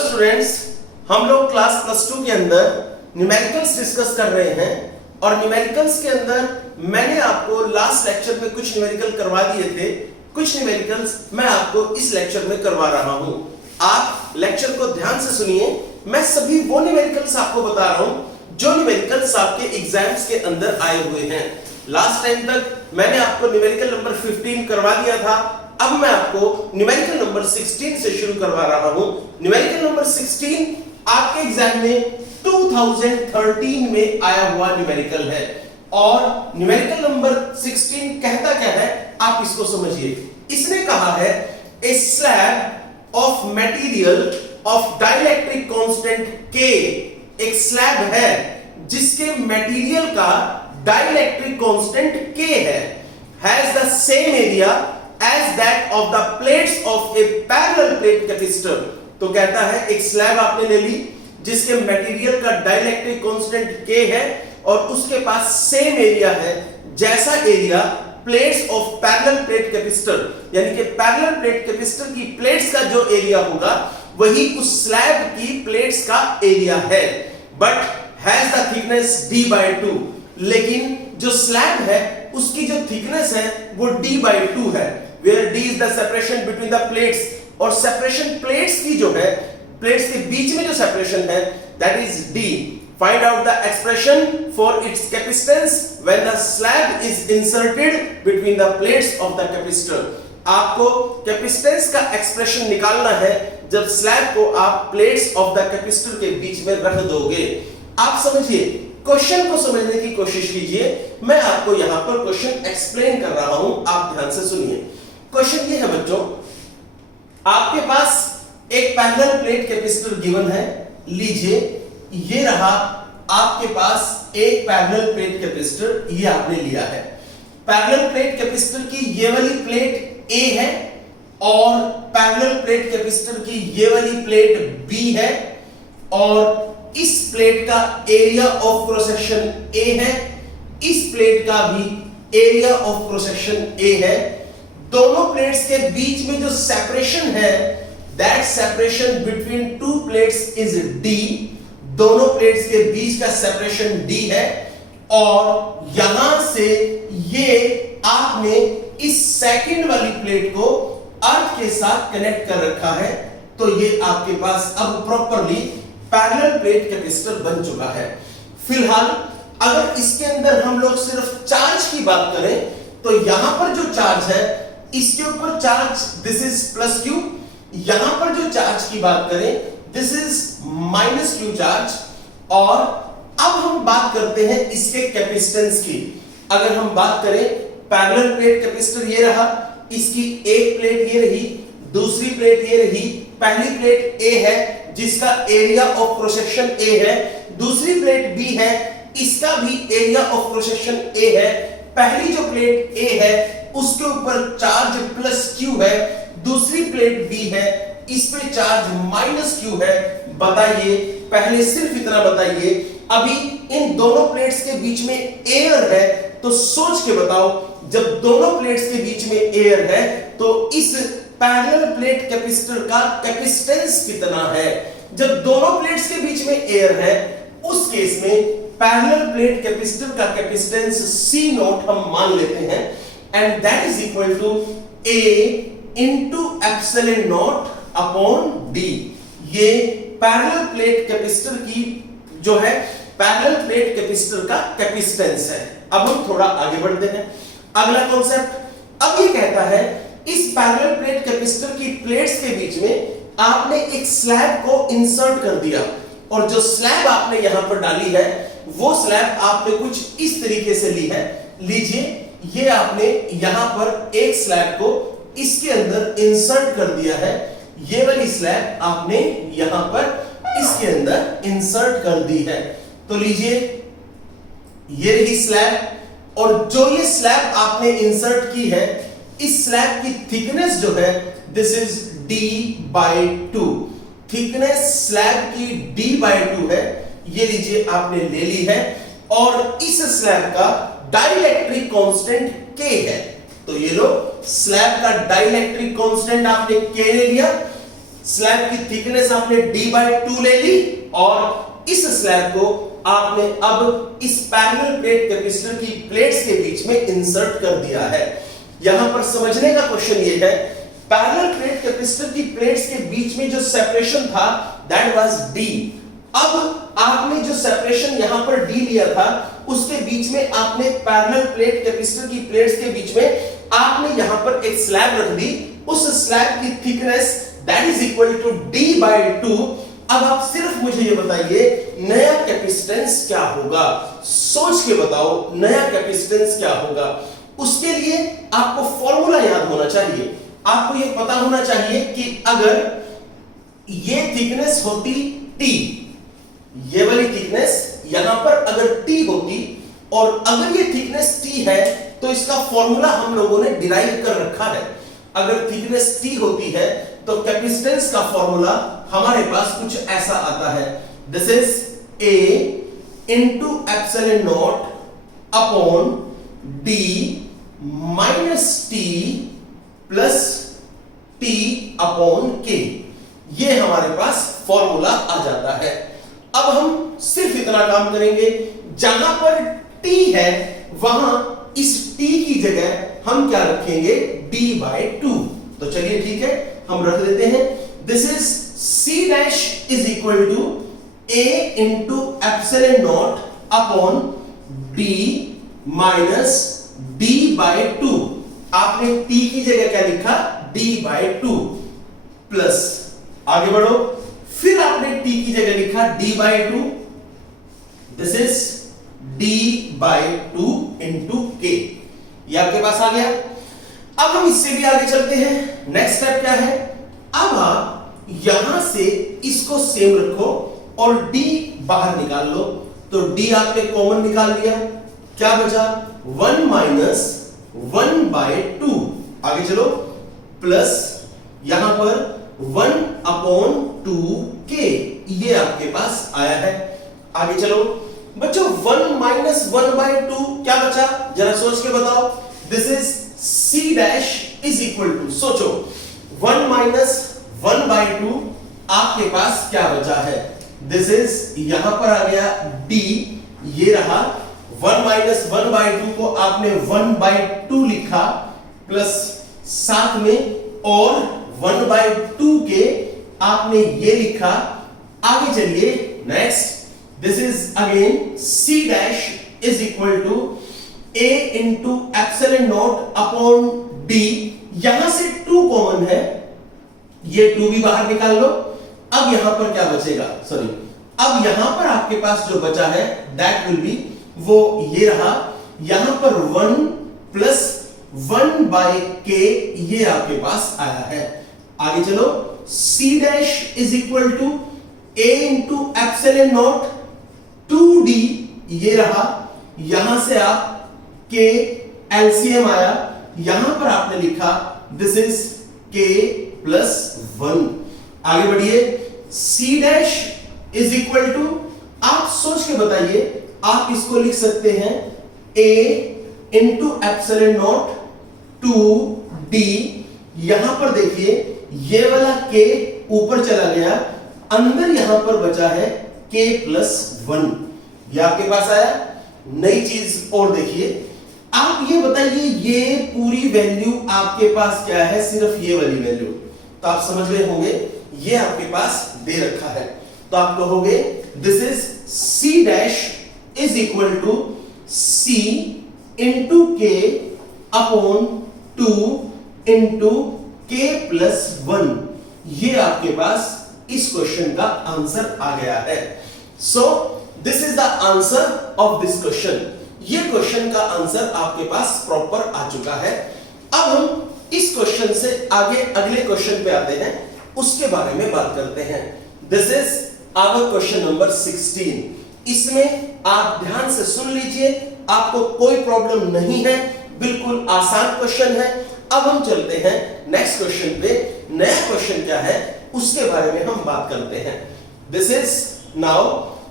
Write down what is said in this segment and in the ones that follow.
Students, हम लोग class plus 2 के अंदर न्यूमेरिकल्स डिस्कस कर रहे हैं और न्यूमेरिकल्स के अंदर मैंने आपको लास्ट लेक्चर में कुछ न्यूमेरिकल करवा दिए थे। कुछ न्यूमेरिकल्स मैं आपको इस लेक्चर में करवा रहा हूं। आप लेक्चर को ध्यान से सुनिए। मैं सभी वो न्यूमेरिकल्स आपको बता रहा हूं जो न्यूमेरिकल्स आपके एग्जाम्स के अंदर आए हुए हैं। लास्ट टाइम तक मैंने आपको न्यूमेरिकल नंबर 15 करवा दिया था। अब मैं आपको न्यूमेरिकल नंबर 16 से शुरू करवा रहा हूं। न्यूमेरिकल नंबर 16 आपके एग्जाम में 2013 में आया हुआ न्यूमेरिकल है और न्यूमेरिकल नंबर 16 कहता क्या है आप इसको समझिए। इसने कहा है a slab of material of dielectric constant K, एक स्लैब है जिसके मटेरियल का डाइलेक्ट्रिक कांस्टेंट K है, has the same area as that of the plates of a parallel plate capacitor। तो कहता है एक स्लैब आपने ले ली जिसके मटेरियल का डाइलेक्ट्रिक कांस्टेंट K है और उसके पास सेम एरिया है जैसा area plates of parallel plate capacitor, यानी कि पैरेलल प्लेट कैपेसिटर की प्लेट्स का जो एरिया होगा वही उस स्लैब की प्लेट्स का एरिया है, but has the thickness d/2। लेकिन जो स्लैब है उसकी जो थिकनेस है वो d/2 है, where d is the separation between the plates। और सेपरेशन प्लेट्स की जो है, प्लेट्स के बीच में जो सेपरेशन है that is d। Find out the expression for its capacitance when the slab is inserted between the plates of the capacitor। आपको कैपेसिटेंस का एक्सप्रेशन निकालना है जब स्लैब को आप प्लेट्स ऑफ द कैपेसिटर के बीच में रख दोगे। आप समझिए, क्वेश्चन को समझने की कोशिश कीजिए। मैं आपको यहां पर क्वेश्चन एक्सप्लेन कर रहा हूं, आप ध्यान से सुनिए। क्वेश्चन ये है बच्चों, आपके पास एक पैरेलल प्लेट कैपेसिटर गिवन है। लीजिए, ये रहा आपके पास एक पैरेलल प्लेट कैपेसिटर, ये आपने लिया है। पैरेलल प्लेट कैपेसिटर की ये वाली प्लेट A है और पैरेलल प्लेट कैपेसिटर की ये वाली प्लेट B है और इस प्लेट का area of cross section A है, इस प्लेट का भी area of cross section A है। दोनों प्लेट्स के बीच में जो सेपरेशन है, that separation between two plates is D। दोनों प्लेट्स के बीच का सेपरेशन D है और यहां से ये आपने इस सेकंड वाली प्लेट को अर्थ के साथ कनेक्ट कर रखा है। तो ये आपके पास अब प्रॉपर्ली पैरेलल प्लेट कैपेसिटर बन चुका है। फिलहाल अगर इसके अंदर हम लोग सिर्फ चार्ज की बात करें तो यहां पर जो चार्ज है इसके ऊपर charge this is plus Q, यहां पर जो चार्ज की बात करें this is minus Q charge. और अब हम बात करते हैं इसके कैपेसिटेंस की। अगर हम बात करें पैरेलल प्लेट कैपेसिटर ये रहा, इसकी एक प्लेट ये रही, दूसरी प्लेट ये रही। पहली प्लेट A है जिसका area of cross section A है, दूसरी प्लेट B है, इसका भी area of cross section A है। पहली जो प्लेट A है उसके ऊपर चार्ज प्लस Q है, दूसरी प्लेट B है इस पे चार्ज माइनस Q है। बताइए, पहले सिर्फ इतना बताइए, अभी इन दोनों प्लेट्स के बीच में एयर है तो सोच के बताओ, जब दोनों प्लेट्स के बीच में एयर है तो इस पैरेलल प्लेट कैपेसिटर का कैपेसिटेंस कितना है। जब दोनों प्लेट्स के बीच में एयर है उस केस में पैरेलल प्लेट कैपेसिटर का कैपेसिटेंस C0 हम मान लेते हैं and that is equal to A into epsilon naught upon D। ये पैरेलल प्लेट कैपेसिटर की जो है पैरेलल प्लेट कैपेसिटर का कैपेसिटेंस है। अब हम थोड़ा आगे बढ़ते हैं। अगला कॉन्सेप्ट अब ये कहता है इस पैरेलल प्लेट कैपेसिटर की प्लेट्स के बीच में आपने एक स्लैब को इंसर्ट कर दिया और जो स्लैब आपने यहां पर डाली है वो स्लैब आपने कुछ इस तरीके से ली है। लीजिए, ये आपने यहां पर एक स्लैब को इसके अंदर इंसर्ट कर दिया है। ये वाली स्लैब आपने यहां पर इसके अंदर इंसर्ट कर दी है। तो लीजिए, ये रही स्लैब और जो ये स्लैब आपने इंसर्ट की है इस स्लैब की थिकनेस जो है this is d/2। Thickness slab की d/2 है। ये लीजिए आपने ले ली है और इस स्लैब का डाइलेक्ट्रिक कांस्टेंट K है। तो ये लो, स्लैब का डाइलेक्ट्रिक कांस्टेंट आपने K ले लिया। स्लैब की थिकनेस आपने d/2 ले ली और इस स्लैब को आपने अब इस पैरेलल प्लेट कैपेसिटर की प्लेट्स के बीच में इंसर्ट कर दिया है। यहां पर समझने का क्वेश्चन ये है, पैरेलल प्लेट कैपेसिटर की प्लेट्स के बीच में जो सेपरेशन था दैट वाज d। अब आपने जो सेपरेशन यहां पर d लिया था उसके बीच में आपने पैरेलल प्लेट कैपेसिटर की प्लेट्स के बीच में आपने यहां पर एक स्लैब रख दी, उस स्लैब की thickness that is equal to d/2। अब आप सिर्फ मुझे ये बताइए नया कैपेसिटेंस क्या होगा, सोच के बताओ नया कैपेसिटेंस क्या होगा। उसके लिए आपको फॉर्मूला याद होना चाहिए, आपको ये पता होना चाहिए कि अगर ये थिकनेस होती t, ये वाली थिकनेस यहां पर अगर t होती और अगर ये थिकनेस t है तो इसका फॉर्मूला हम लोगों ने डिराइव कर रखा है। अगर थिकनेस t होती है तो कैपेसिटेंस का फॉर्मूला हमारे पास कुछ ऐसा आता है, this is a into epsilon not upon d minus t plus t upon k। ये हमारे पास फॉर्मूला आ जाता है। अब हम सिर्फ इतना काम करेंगे, जहां पर t है वहां इस t की जगह हम क्या रखेंगे d/2। तो चलिए ठीक है, हम रख देते हैं this is c dash is equal to a into epsilon not upon d minus d/2। आपने t की जगह क्या लिखा d/2 प्लस, आगे बढ़ो, फिर आपने t की जगह लिखा d/2, this is d/2 into k। ये आपके पास आ गया। अब हम इससे भी आगे चलते हैं। नेक्स्ट स्टेप क्या है, अब आप यहां से इसको सेम रखो और d बाहर निकाल लो। तो d आपने कॉमन निकाल लिया, क्या बचा 1 माइनस 1/2। आगे चलो, प्लस यहां पर 1/2k, ये आपके पास आया है। आगे चलो बच्चों, 1 माइनस 1/2 क्या बचा, जरा सोच के बताओ। This is c dash is equal to, सोचो 1 माइनस 1/2 आपके पास क्या बचा है, दिस इज यहां पर आ गया d, ये रहा 1 माइनस 1/2 को आपने 1/2 लिखा प्लस साथ में और 1/2 के आपने ये लिखा। आगे चलिए next, this is again c dash is equal to a into epsilon not upon d। यहां से 2 कॉमन है, ये 2 भी बाहर निकाल लो। अब यहां पर क्या बचेगा, सॉरी, अब यहां पर आपके पास जो बचा है दैट विल बी, वो ये रहा, यहां पर 1 प्लस 1/k, ये आपके पास आया है। आगे चलो, c dash is equal to a into epsilon not 2d, ये रहा, यहां से आप k एलसीएम आया, यहां पर आपने लिखा दिस इज k प्लस 1। आगे बढ़िए, c dash is equal to, आप सोच के बताइए, आप इसको लिख सकते हैं a into epsilon not 2d। यहां पर देखिए ये वाला k ऊपर चला गया, अंदर यहां पर बचा है k प्लस 1, ये आपके पास आया। नई चीज और देखिए, आप ये बताइए ये पूरी वैल्यू आपके पास क्या है, सिर्फ ये वाली वैल्यू, तो आप समझ गए होंगे ये आपके पास दे रखा है। तो आप कहोगे this is c dash is equal to c into k upon 2 into k plus 1। ये आपके पास इस क्वेश्चन का आंसर आ गया है। So this is the answer of this question. ये क्वेश्चन का आंसर आपके पास प्रॉपर आ चुका है। अब हम इस क्वेश्चन से आगे अगले क्वेश्चन पे आते हैं, उसके बारे में बात करते हैं। This is our question number 16। इसमें आप ध्यान से सुन लीजिए, आपको कोई प्रॉब्लम नहीं है, बिल्कुल आसान क्वेश्चन है। अब हम चलते हैं नेक्स्ट क्वेश्चन पे। नया क्वेश्चन क्या है उसके बारे में हम बात करते हैं। This is now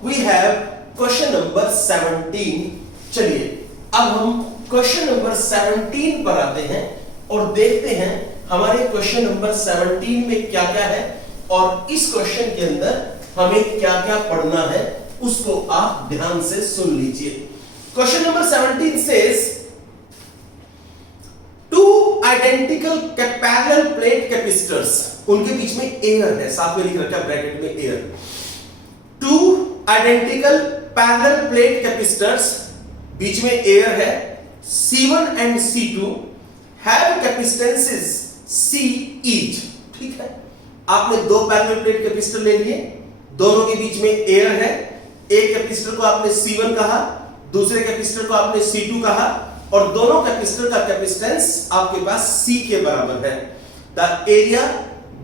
we have question number 17। चलिए अब हम क्वेश्चन नंबर 17 पर आते हैं और देखते हैं हमारे क्वेश्चन नंबर 17 में क्या क्या है। और इस क्वेश्चन के अंदर हमें क्या क्या पढ़ना है उसको आप ध्यान से सुन लीजिए। Question number 17 says to identical parallel plate capacitors, उनके बीच में एयर है, साथ में लिख रखा है ब्रैकेट में air. Two identical parallel plate capacitors, बीच में एयर है, C1 and C2 have capacitances C each. ठीक है, आपने दो पैरेलल प्लेट कैपेसिटर ले लिए, दोनों के बीच में एयर है, एक कैपेसिटर को आपने C1 कहा, दूसरे कैपेसिटर को आपने C2 कहा, और दोनों कैपेसिटर का कैपेसिटेंस आपके पास C के बराबर है। The area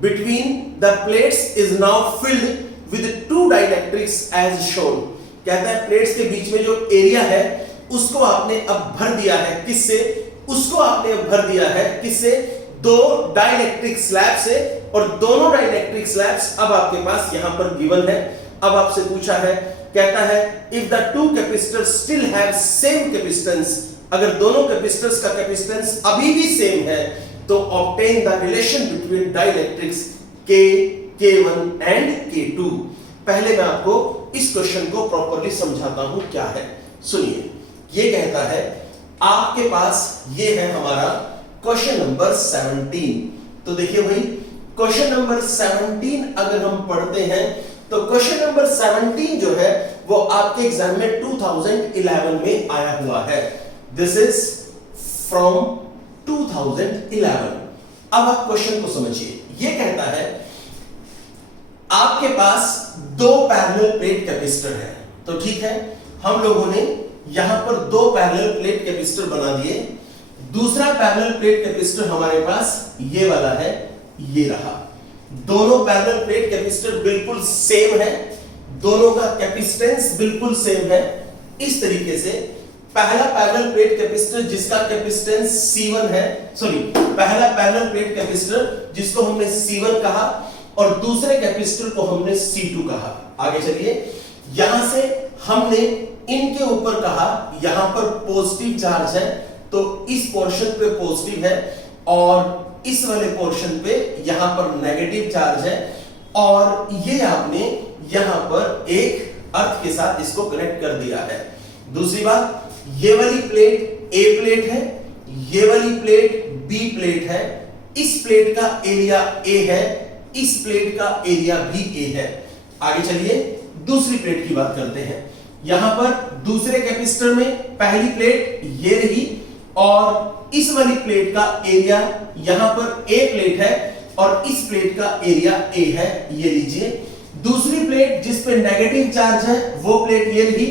between the plates is now filled with two dielectrics as shown. कहता है प्लेट्स के बीच में जो एरिया है उसको आपने अब भर दिया है, किससे? उसको आपने अब भर दिया है किससे? दो डाइलेक्ट्रिक स्लैब से, और दोनों डाइलेक्ट्रिक स्लैब्स अब आपके पास यहां पर गिवन है। अब आपसे पूछा है, कहता है if the two capacitors still have same capacitance, अगर दोनों कैपेसिटर्स का कैपेसिटेंस अभी भी सेम है तो obtain the relation between dielectrics K1 and K2। पहले मैं आपको इस क्वेश्चन को प्रॉपर्ली समझाता हूं क्या है, सुनिए। ये कहता है आपके पास ये है हमारा क्वेश्चन नंबर 17। तो देखिए भाई, क्वेश्चन नंबर 17 अगर हम पढ़ते हैं तो क्वेश्चन नंबर 17 जो है वो आपके एग्जाम में 2011 में आया हुआ है। This is from 2011। अब आप क्वेश्चन को समझिए। ये कहता है आपके पास दो पैरेलल प्लेट कैपेसिटर है, तो ठीक है, हम लोगों ने यहां पर दो पैरेलल प्लेट कैपेसिटर बना दिए। दूसरा पैरेलल प्लेट कैपेसिटर हमारे पास ये वाला है, ये रहा। दोनों पैरेलल प्लेट कैपेसिटर बिल्कुल सेम है, दोनों का कैपेसिटेंस बिल्कुल सेम है। इस तरीके से पहला पैरेलल प्लेट कैपेसिटर जिसका कैपेसिटेंस C1 है, सॉरी, पहला पैरेलल प्लेट कैपेसिटर जिसको हमने C1 कहा और दूसरे कैपेसिटर को हमने C2 कहा। आगे चलिए, यहां से हमने इनके ऊपर कहा यहां पर पॉजिटिव चार्ज है तो इस पोर्शन पे पॉजिटिव है, और इस वाले पोर्शन पे यहां पर नेगेटिव चार्ज है, और ये आपने यहां पर एक अर्थ के साथ इसको कनेक्ट कर दिया है। दूसरी बात, ये वाली प्लेट A प्लेट है, ये वाली प्लेट B प्लेट है, इस प्लेट का एरिया A है, इस प्लेट का एरिया भी A है। आगे चलिए दूसरी प्लेट की बात करते हैं। यहां पर दूसरे कैपेसिटर में पहली प्लेट ये रही, और इस वाली प्लेट का एरिया यहां पर A प्लेट है और इस प्लेट का एरिया A है, ये लीजिए। दूसरी प्लेट जिस पे नेगेटिव चार्ज है वो प्लेट ये रही,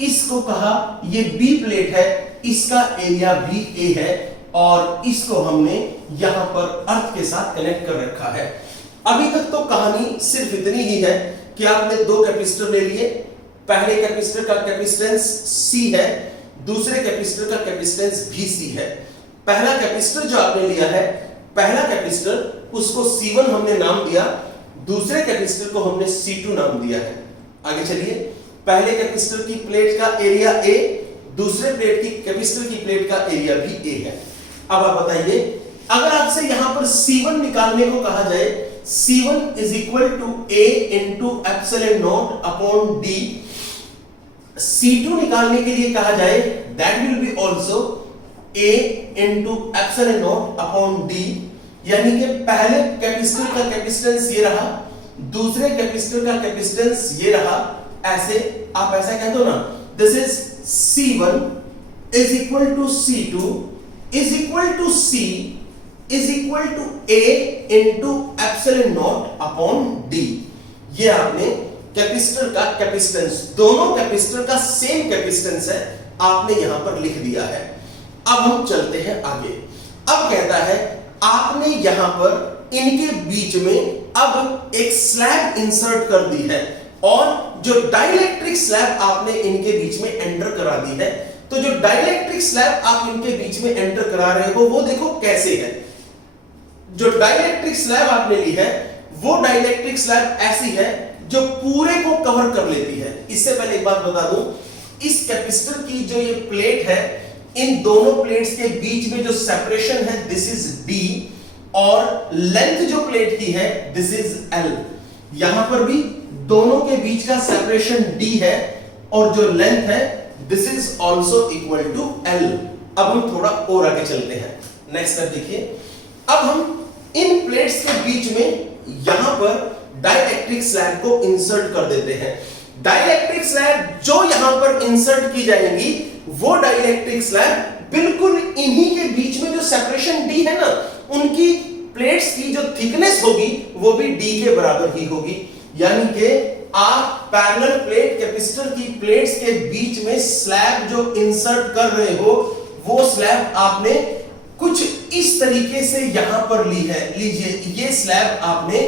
इसको कहा ये B प्लेट है, इसका एरिया भी A है, और इसको हमने यहां पर अर्थ के साथ कनेक्ट कर रखा है। अभी तक तो कहानी सिर्फ इतनी ही है कि आपने दो कैपेसिटर ले लिए, पहले कैपेसिटर का कैपेसिटेंस C है, दूसरे कैपेसिटर का कैपेसिटेंस भी C है। पहला कैपेसिटर जो आपने लिया है, पहला कैपेसिटर उसको C1 हमने नाम दिया, दूसरे कैपेसिटर को हमने C2 नाम दिया है। आगे चलिए, पहले कैपेसिटर की प्लेट का एरिया A, दूसरे प्लेट की कैपेसिटर की प्लेट का एरिया भी A है। अब आप बताइए, अगर आपसे यहां पर C1 निकालने को कहा जाए, C1 is equal to A into epsilon not upon D, C2 निकालने के लिए कहा जाए, that will be also A into epsilon not upon D, यानी कि पहले कैपेसिटर का कैपेसिटेंस ये रहा, दूसरे कैपेसिटर का कैपेसिटेंस ये रहा। ऐसे आप ऐसा कह दो ना, this is C1 is equal to C2 is equal to C is equal to A into epsilon not upon D। ये आपने कैपेसिटर का कैपेसिटेंस, दोनों कैपेसिटर का सेम कैपेसिटेंस है, आपने यहां पर लिख दिया है। अब हम चलते हैं आगे। अब कहता है आपने यहां पर इनके बीच में अब एक स्लैब इंसर्ट कर दी है, और जो डाइलेक्ट्रिक स्लैब आपने इनके बीच में एंटर करा दी है, तो जो डाइलेक्ट्रिक स्लैब आप इनके बीच में एंटर करा रहे हो वो देखो कैसे है। जो डाइलेक्ट्रिक स्लैब आपने ली है वो डाइलेक्ट्रिक स्लैब ऐसी है जो पूरे को कवर कर लेती है। इससे पहले एक बात बता दूं, इस कैपेसिटर की जो ये प्लेट है, इन दोनों प्लेट्स के बीच में जो सेपरेशन है दिस इज D, और लेंथ जो प्लेट की है दिस इज L। यहां पर भी दोनों के बीच का सेपरेशन d है और जो लेंथ है this is also equal to l। अब हम थोड़ा और आगे चलते हैं। नेक्स्ट स्टेप देखिए, अब हम इन प्लेट्स के बीच में यहां पर डाइलेक्ट्रिक स्लैब को इंसर्ट कर देते हैं। डाइलेक्ट्रिक स्लैब जो यहां पर इंसर्ट की जाएंगी वो डाइलेक्ट्रिक स्लैब बिल्कुल इन्हीं के बीच में जो सेपरेशन d है ना, उनकी प्लेट्स की जो थिकनेस होगी वो भी d के बराबर ही होगी। यानी कि आप पैरेलल प्लेट कैपेसिटर की प्लेट्स के बीच में स्लैब जो इंसर्ट कर रहे हो वो स्लैब आपने कुछ इस तरीके से यहां पर ली है। लीजिए ये स्लैब आपने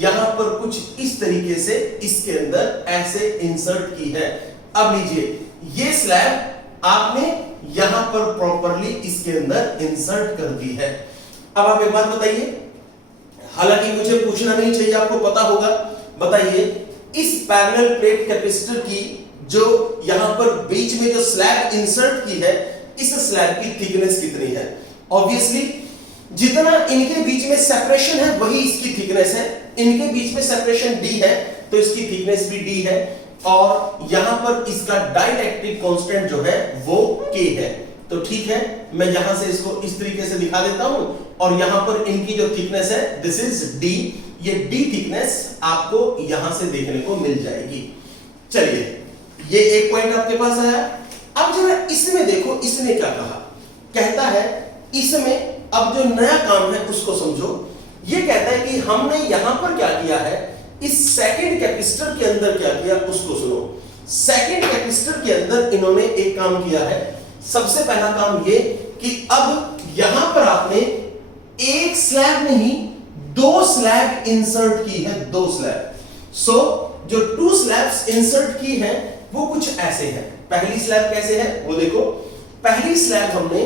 यहां पर कुछ इस तरीके से इसके अंदर ऐसे इंसर्ट की है। अब लीजिए ये स्लैब आपने यहां पर प्रॉपरली इसके अंदर इंसर्ट कर दी है। अब आप एक बात बताइए, हालांकि मुझे पूछना नहीं चाहिए, आपको पता होगा, बताइए इस पैरेलल प्लेट कैपेसिटर की जो यहां पर बीच में जो स्लैब इंसर्ट की है इस स्लैब की थिकनेस कितनी है। ऑब्वियसली जितना इनके बीच में सेपरेशन है वही इसकी थिकनेस है। इनके बीच में सेपरेशन d है तो इसकी थिकनेस भी d है और यहां पर इसका डाइलेक्ट्रिक कांस्टेंट जो है वो k है। तो ठीक है, मैं यहां से इसको इस तरीके से दिखा देता हूं और यहां पर इनकी जो थिकनेस है दिस इज d। ये d थिकनेस आपको यहां से देखने को मिल जाएगी। चलिए ये एक पॉइंट आपके पास आया। अब जरा इसमें देखो, इसने क्या कहा, कहता है इसमें अब जो नया काम है उसको समझो। ये कहता है कि हमने यहां पर क्या किया है, इस सेकंड कैपेसिटर के अंदर क्या किया उसको सुनो। सेकंड कैपेसिटर के अंदर इन्होंने एक काम किया है। सबसे पहला काम ये कि अब यहां पर आपने एक स्लैब नहीं दो स्लैब इंसर्ट की है, दो स्लैब। सो जो टू स्लैब्स इंसर्ट की है वो कुछ ऐसे हैं। पहली स्लैब कैसे है वो देखो, पहली स्लैब हमने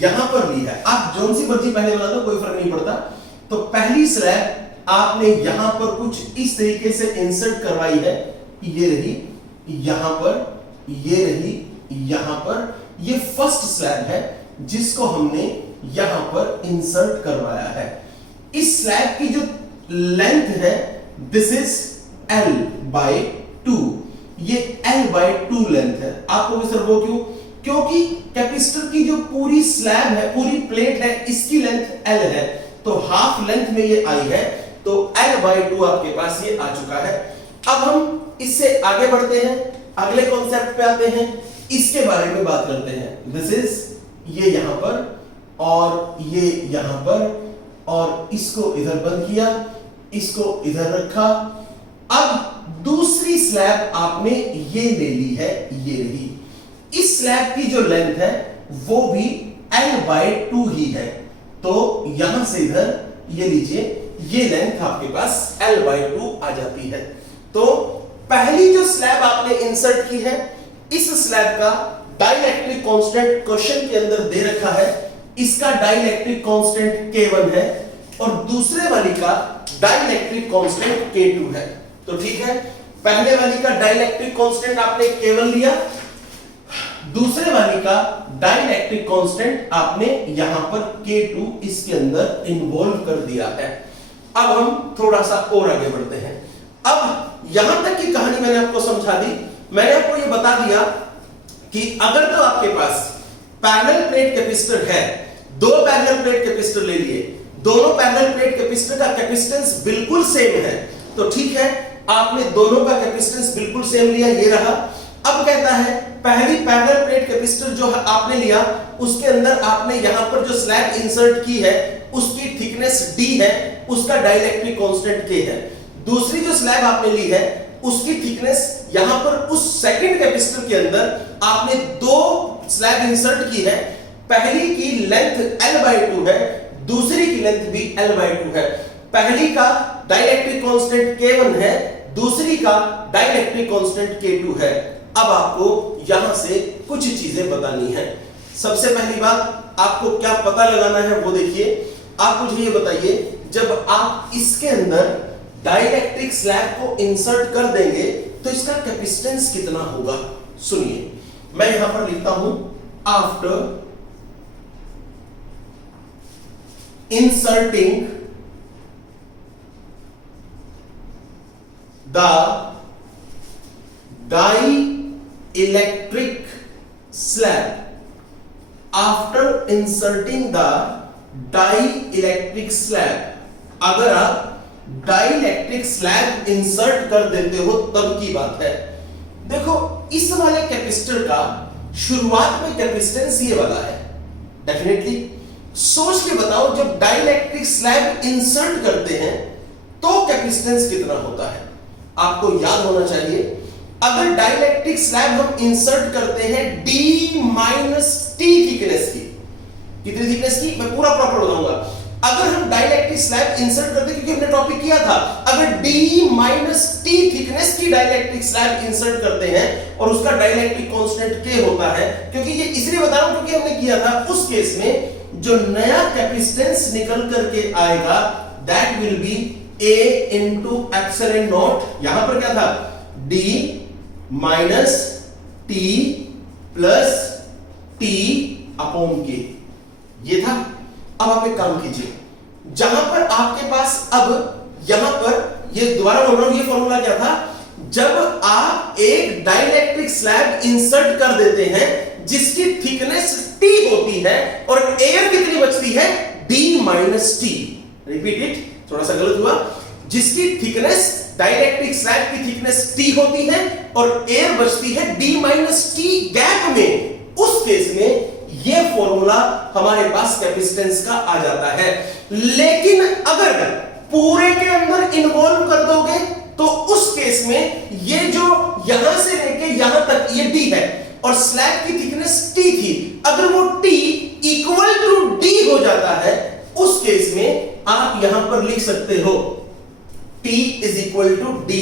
यहां पर ली है। आप जोन सी मर्जी पहले बना दो, कोई फर्क नहीं पड़ता। तो पहली स्लैब आपने यहां पर कुछ इस तरीके से इंसर्ट करवाई है। ये रही यहां पर, ये रही यहां पर। ये फर्स्ट स्लैब है जिसको हमने यहां पर इंसर्ट करवाया है। इस स्लैब की जो लेंथ है दिस इज l/2। ये l/2 लेंथ है। आपको भी सर वो क्यों, क्योंकि कैपेसिटर की जो पूरी स्लैब है, पूरी प्लेट है, इसकी लेंथ l है तो हाफ लेंथ में ये आई है तो l/2 आपके पास ये आ चुका है। अब हम इससे आगे बढ़ते हैं, अगले कॉन्सेप्ट पे आते हैं, इसके बारे में बात करते हैं। दिस इज ये यहां पर और ये यहां पर और इसको इधर बंद किया, इसको इधर रखा। अब दूसरी स्लैब आपने ये ले ली है, ये रही। इस स्लैब की जो लेंथ है वो भी l/2 ही है। तो यहां से इधर ये लीजिए, ये लेंथ आपके पास l/2 आ जाती है। तो पहली जो स्लैब आपने इंसर्ट की है इस स्लैब का डाइलेक्ट्रिक कांस्टेंट क्वेश्चन के अंदर दे रखा है। इसका डाइलेक्ट्रिक कांस्टेंट K1 है और दूसरे वाली का डाइलेक्ट्रिक कांस्टेंट K2 है। तो ठीक है, पहले वाली का डाइलेक्ट्रिक कांस्टेंट आपने K1 लिया, दूसरे वाली का डाइलेक्ट्रिक कांस्टेंट आपने यहां पर K2 इसके अंदर इन्वॉल्व कर दिया है। अब हम थोड़ा सा और आगे बढ़ते हैं। अब यहां तक की कहानी मैंने आपको समझा दी। मैंने आपको यह बता दिया कि अगर तो आपके पास पैरेलल प्लेट कैपेसिटर है, दो पैरेलल प्लेट कैपेसिटर ले लिए, दोनों पैरेलल प्लेट कैपेसिटर का कैपेसिटेंस बिल्कुल सेम है तो ठीक है, आपने दोनों का कैपेसिटेंस बिल्कुल सेम लिया, ये रहा। अब कहता है पहली पैरेलल प्लेट कैपेसिटर जो आपने लिया उसके अंदर आपने यहां पर जो स्लैब इंसर्ट की है उसकी थिकनेस d है, उसका डाइलेक्ट्रिक कांस्टेंट k है। दूसरी जो स्लैब आपने ली है उसकी थिकनेस यहां पर उस सेकंड कैपेसिटर के अंदर आपने दो स्लैब इंसर्ट की है। पहली की लेंथ l/2 है, दूसरी की लेंथ भी l/2 है। पहली का डाइलेक्ट्रिक कांस्टेंट K1 है, दूसरी का डाइलेक्ट्रिक कांस्टेंट K2 है। अब आपको यहां से कुछ चीजें बतानी है। सबसे पहली बात आपको क्या पता लगाना है वो देखिए। आप मुझे ये बताइए, जब आप इसके अंदर डाइलेक्ट्रिक स्लैब को इंसर्ट कर देंगे तो इसका कैपेसिटेंस कितना होगा। सुनिए, मैं यहां पर लिखता हूं after inserting the dielectric slab, after inserting the dielectric slab. अगर आप डाई इलेक्ट्रिक स्लैब इंसर्ट कर देते हो तब की बात है। देखो इस वाले कैपेसिटर का शुरुआत में कैपेसिटेंस ये वाला है, डेफिनेटली सोच के बताओ जब डाई इलेक्ट्रिक स्लैब इंसर्ट करते हैं तो कैपेसिटेंस कितना होता है। आपको याद होना चाहिए, अगर डाई इलेक्ट्रिक स्लैब हम इंसर्ट करते हैं D माइनस टी थिकनेस की, कितनी थिकनेस की मैं पूरा प्रॉपर बताऊंगा। अगर हम डाइलेक्ट्रिक स्लैब इंसर्ट करते, क्योंकि हमने टॉपिक किया था, अगर D माइनस टी थिकनेस की डाइलेक्ट्रिक स्लैब इंसर्ट करते हैं और उसका डाइलेक्ट्रिक कांस्टेंट K होता है, क्योंकि ये इसलिए बता रहा हूं क्योंकि हमने किया था उस केस में जो नया कैपेसिटेंस निकल करके आएगा that will B A into epsilon not. यहां पर क्या था, D minus T plus T upon K, ये था। अब आप एक काम कीजिए, जहां पर आपके पास अब यहां पर ये दोबारा बोल रहा हूं, ये फॉर्मूला क्या था, जब आप एक डाइलेक्ट्रिक स्लैब इंसर्ट कर देते हैं जिसकी थिकनेस T होती है और एयर कितनी बचती है D minus T. Repeat it, थोड़ा सा गलत हुआ, जिसकी थिकनेस डाइलेक्ट्रिक स्लैब की थिकनेस T होती है और एयर बचती है D माइनस टी गैप में, उस केस में ये फॉर्मूला हमारे पास कैपेसिटेंस का आ जाता है। लेकिन अगर पूरे के अंदर इन्वॉल्व कर दोगे तो उस केस में ये जो यहां से लेके यहां तक ये D है और स्लैब की थिकनेस T थी, अगर वो T इक्वल टू D हो जाता है, उस केस में आप यहां पर लिख सकते हो T is equal to D।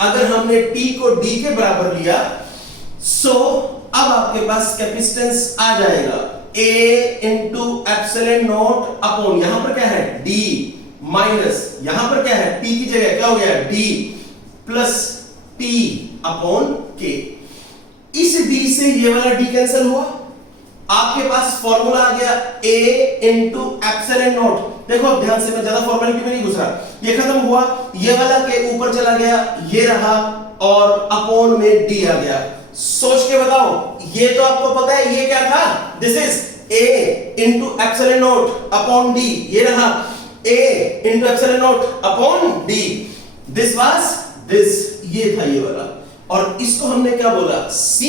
अगर हमने T को D के बराबर लिया, सो अब आपके पास कैपेसिटेंस आ जाएगा A into epsilon not upon, यहां पर क्या है D माइनस, यहां पर क्या है T की जगह क्या हो गया D plus T upon K। इस D से ये वाला D कैंसिल हुआ, आपके पास फॉर्मूला आ गया A इंटू एप्सिलॉन नॉट। देखो अब ध्यान से, मैं ज्यादा फॉर्मूलिटी में नहीं घुस रहा, ये खत्म हुआ, ये वाला के ऊपर चला गया, ये रहा और अपॉन में D आ गया। सोच के बताओ, ये तो आपको पता है ये क्या था, this is A into epsilon not upon D, ये रहा A into epsilon not upon D, this was this, ये था ये वाला, और इसको हमने क्या बोला C,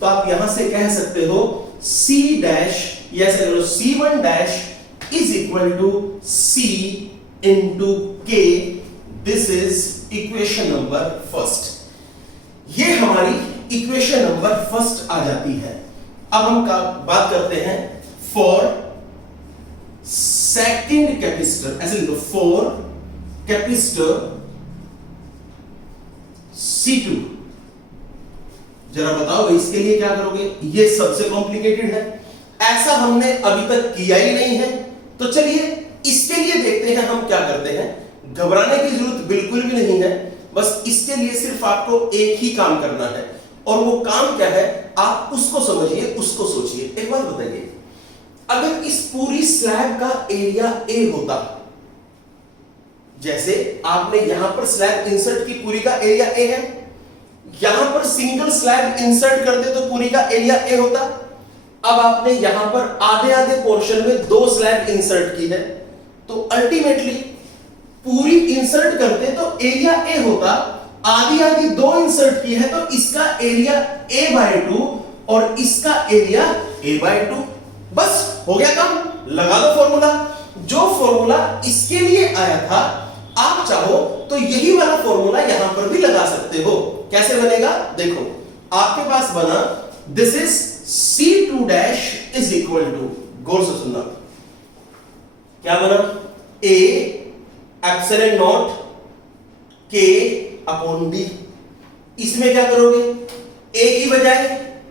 तो आप यहां से कह सकते हो C डैश, या ऐसे करो C1 dash is equal to C into K, this is equation number first. ये हमारी इक्वेशन नंबर फर्स्ट आ जाती है। अब हम बात करते हैं फॉर सेकंड कैपेसिटर, ऐसे लिखो फॉर कैपेसिटर C2। जरा बताओ इसके लिए क्या करोगे, ये सबसे कॉम्प्लिकेटेड है, ऐसा हमने अभी तक किया ही नहीं है, तो चलिए इसके लिए देखते हैं हम क्या करते हैं। घबराने की जरूरत बिल्कुल भी नहीं है, बस इसके लिए सिर्फ आपको एक ही काम करना है, और वो काम क्या है आप उसको समझिए, उसको सोचिए। एक बात बताइए, अगर इस पूरी स्लैब का एरिया A होता, जैसे आपने यहां पर स्लैब इंसर्ट की, पूरी का एरिया A है, यहां पर सिंगल स्लैब इंसर्ट कर दे तो पूरी का एरिया A होता। अब आपने यहां पर आधे आधे पोर्शन में दो स्लैब इंसर्ट की है, तो अल्टीमेटली पूरी इंसर्ट करते तो एरिया A होता, आधी आधी दो इंसर्ट की है तो इसका एरिया A/2 और इसका एरिया A/2। बस हो गया काम, लगा दो फॉर्मूला। जो फॉर्मूला इसके लिए आया था, आप चाहो तो यही वाला फॉर्मूला यहां पर भी लगा सकते हो। कैसे बनेगा देखो, आपके पास बना this is C2 dash is equal to, गौर से सुनना, क्या बना A epsilon naught K upon D। इसमें क्या करोगे, A की बजाय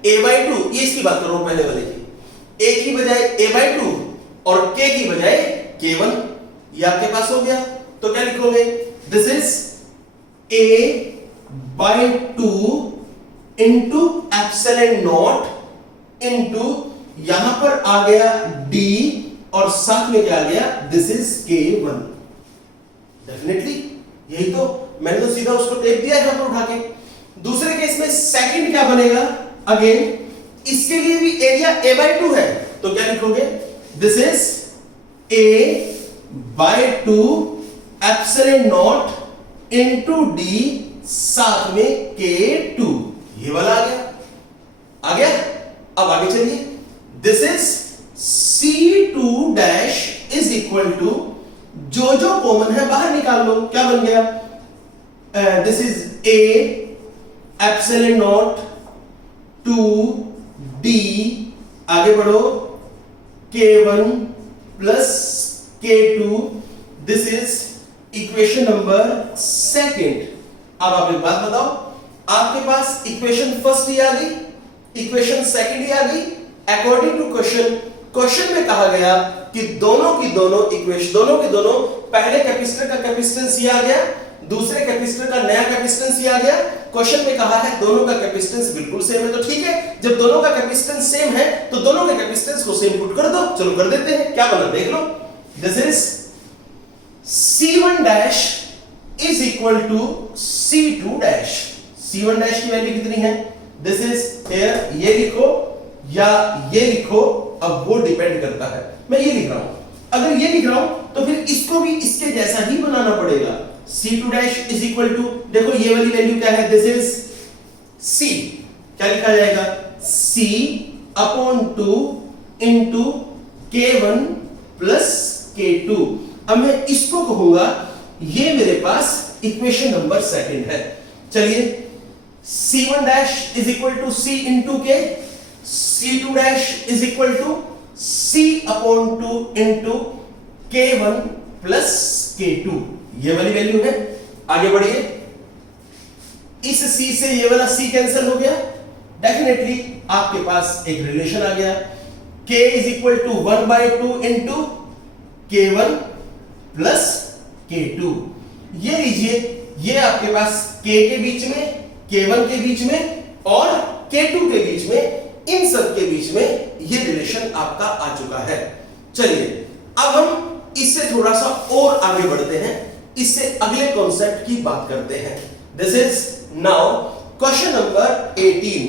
A/2, ये इसकी बात कर रहा हूं पहले वाले की, A की बजाय A/2 और K की बजाय K1, ये आपके पास हो गया। तो क्या लिखोगे, this is A/2 into epsilon not into, यहां पर आ गया D और साथ में क्या आ गया, दिस इज K1। डेफिनेटली यही तो मैंने तो सीधा उसको टेप दिया यहां पर उठा के। दूसरे केस में सेकंड क्या बनेगा, अगेन इसके लिए भी एरिया a/2 है, तो क्या लिखोगे, this is a/2 epsilon not into d साथ में k2, ये वाला आ गया। अब आगे चलिए, this is C2 dash is equal to, जो कॉमन है बाहर निकाल लो, क्या बन गया, this is a epsilon not 2d, आगे बढ़ो, k1 plus k2, this is equation number second. अब आप एक बात बताओ, आपके पास इक्वेशन फर्स्ट ही आ गई, इक्वेशन सेकंड ही आ गई। अकॉर्डिंग टू क्वेश्चन में कहा गया कि दोनों की दोनों इक्वेशन, दोनों के दोनों, पहले कैपेसिटर का कैपेसिटेंस ये आ गया, दूसरे कैपेसिटर का नया कैपेसिटेंस ये आ गया। क्वेश्चन में कहा है दोनों का कैपेसिटेंस बिल्कुल सेम है, तो ठीक है, जब दोनों का कैपेसिटेंस सेम है तो दोनों के कैपेसिटेंस को सेम पुट कर दो। चलो कर देते हैं, क्या बना देख लो, this is C1 dash is equal to C2 dash. C1 dash की वैल्यू कितनी है, दिस इज हियर, ये लिखो या ये लिखो, अब वो डिपेंड करता है, मैं ये लिख रहा हूं। अगर ये लिख रहा हूं तो फिर इसको भी इसके जैसा ही बनाना पड़ेगा। C2 dash is equal to, देखो ये वाली वैल्यू क्या है, दिस इज C, क्या लिखा जाएगा, C upon 2 into K1 plus K2। अब मैं इसको कहूंगा, ये मेरे पास इक्वेशन नंबर सेकंड है। चलिए, C1 dash is equal to C into K, C2 dash is equal to C upon 2 into K1 plus K2, ये वाली वैल्यू है। आगे बढ़िए, इस C से ये वाला C कैंसिल हो गया, डेफिनेटली आपके पास एक रिलेशन आ गया, K is equal to 1/2 into K1 plus K2। ये लीजिए, ये आपके पास K के बीच में, K1 के बीच में और K2 के बीच में, इन सब के बीच में ये रिलेशन आपका आ चुका है। चलिए, अब हम इससे थोड़ा सा और आगे बढ़ते हैं, इससे अगले कॉन्सेप्ट की बात करते हैं। This is now question number 18।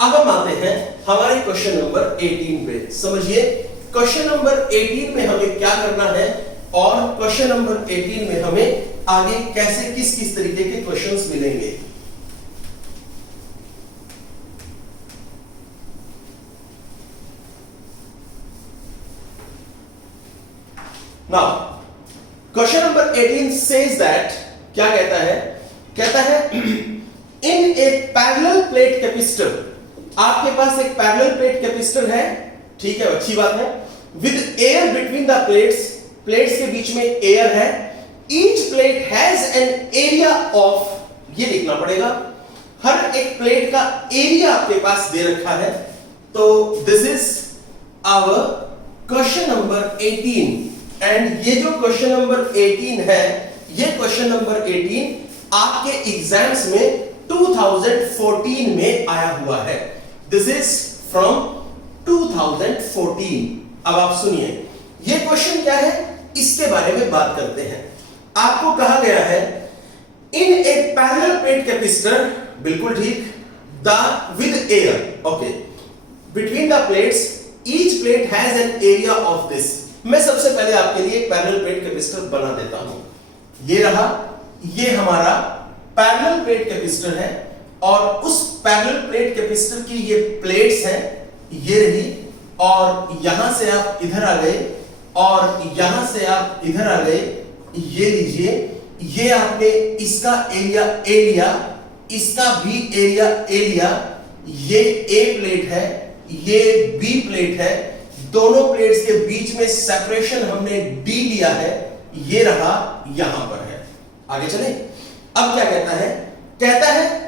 अब हम आते हैं हमारे क्वेश्चन नंबर 18 पे। समझिए, क्वेश्चन नंबर 18 में हमें क्या करना है और क्वेश्चन नंबर 18 में हमें आगे कैसे किस किस तरीके के क्वेश्चंस मिलेंगे। Now question number 18 says that, क्या कहता है, कहता है in a parallel plate capacitor, आपके पास एक पैरेलल प्लेट कैपेसिटर है, ठीक है, अच्छी बात है, with air between the plates, plates के बीच में एयर है, each plate has an area of, ये लिखना पड़ेगा, हर एक प्लेट का एरिया आपके पास दे रखा है। तो this is our question number 18 and ये जो क्वेश्चन नंबर 18 है, ये क्वेश्चन नंबर 18 आपके एग्जाम्स में 2014 में आया हुआ है। This is from 2014। अब आप सुनिए, ये क्वेश्चन क्या है, इसके बारे में बात करते हैं। आपको कहा गया है in a parallel plate capacitor, बिल्कुल ठीक, the with air, okay, between the plates each plate has an area of this. मैं सबसे पहले आपके लिए एक पैरेलल प्लेट कैपेसिटर बना देता हूं। ये रहा, ये हमारा पैरेलल प्लेट कैपेसिटर है और उस पैरेलल प्लेट कैपेसिटर की ये प्लेट्स हैं, ये रही, और यहां से आप इधर आ गए और यहां से आप इधर आ गए। ये लीजिए, ये आपने इसका एरिया ए लिया, इसका भी एरिया ए लिया, ये ए प्लेट है, ये बी प्लेट है, दोनों प्लेट्स के बीच में सेपरेशन हमने डी लिया है, ये रहा यहां पर है। आगे चले, अब क्या कहता है, कहता है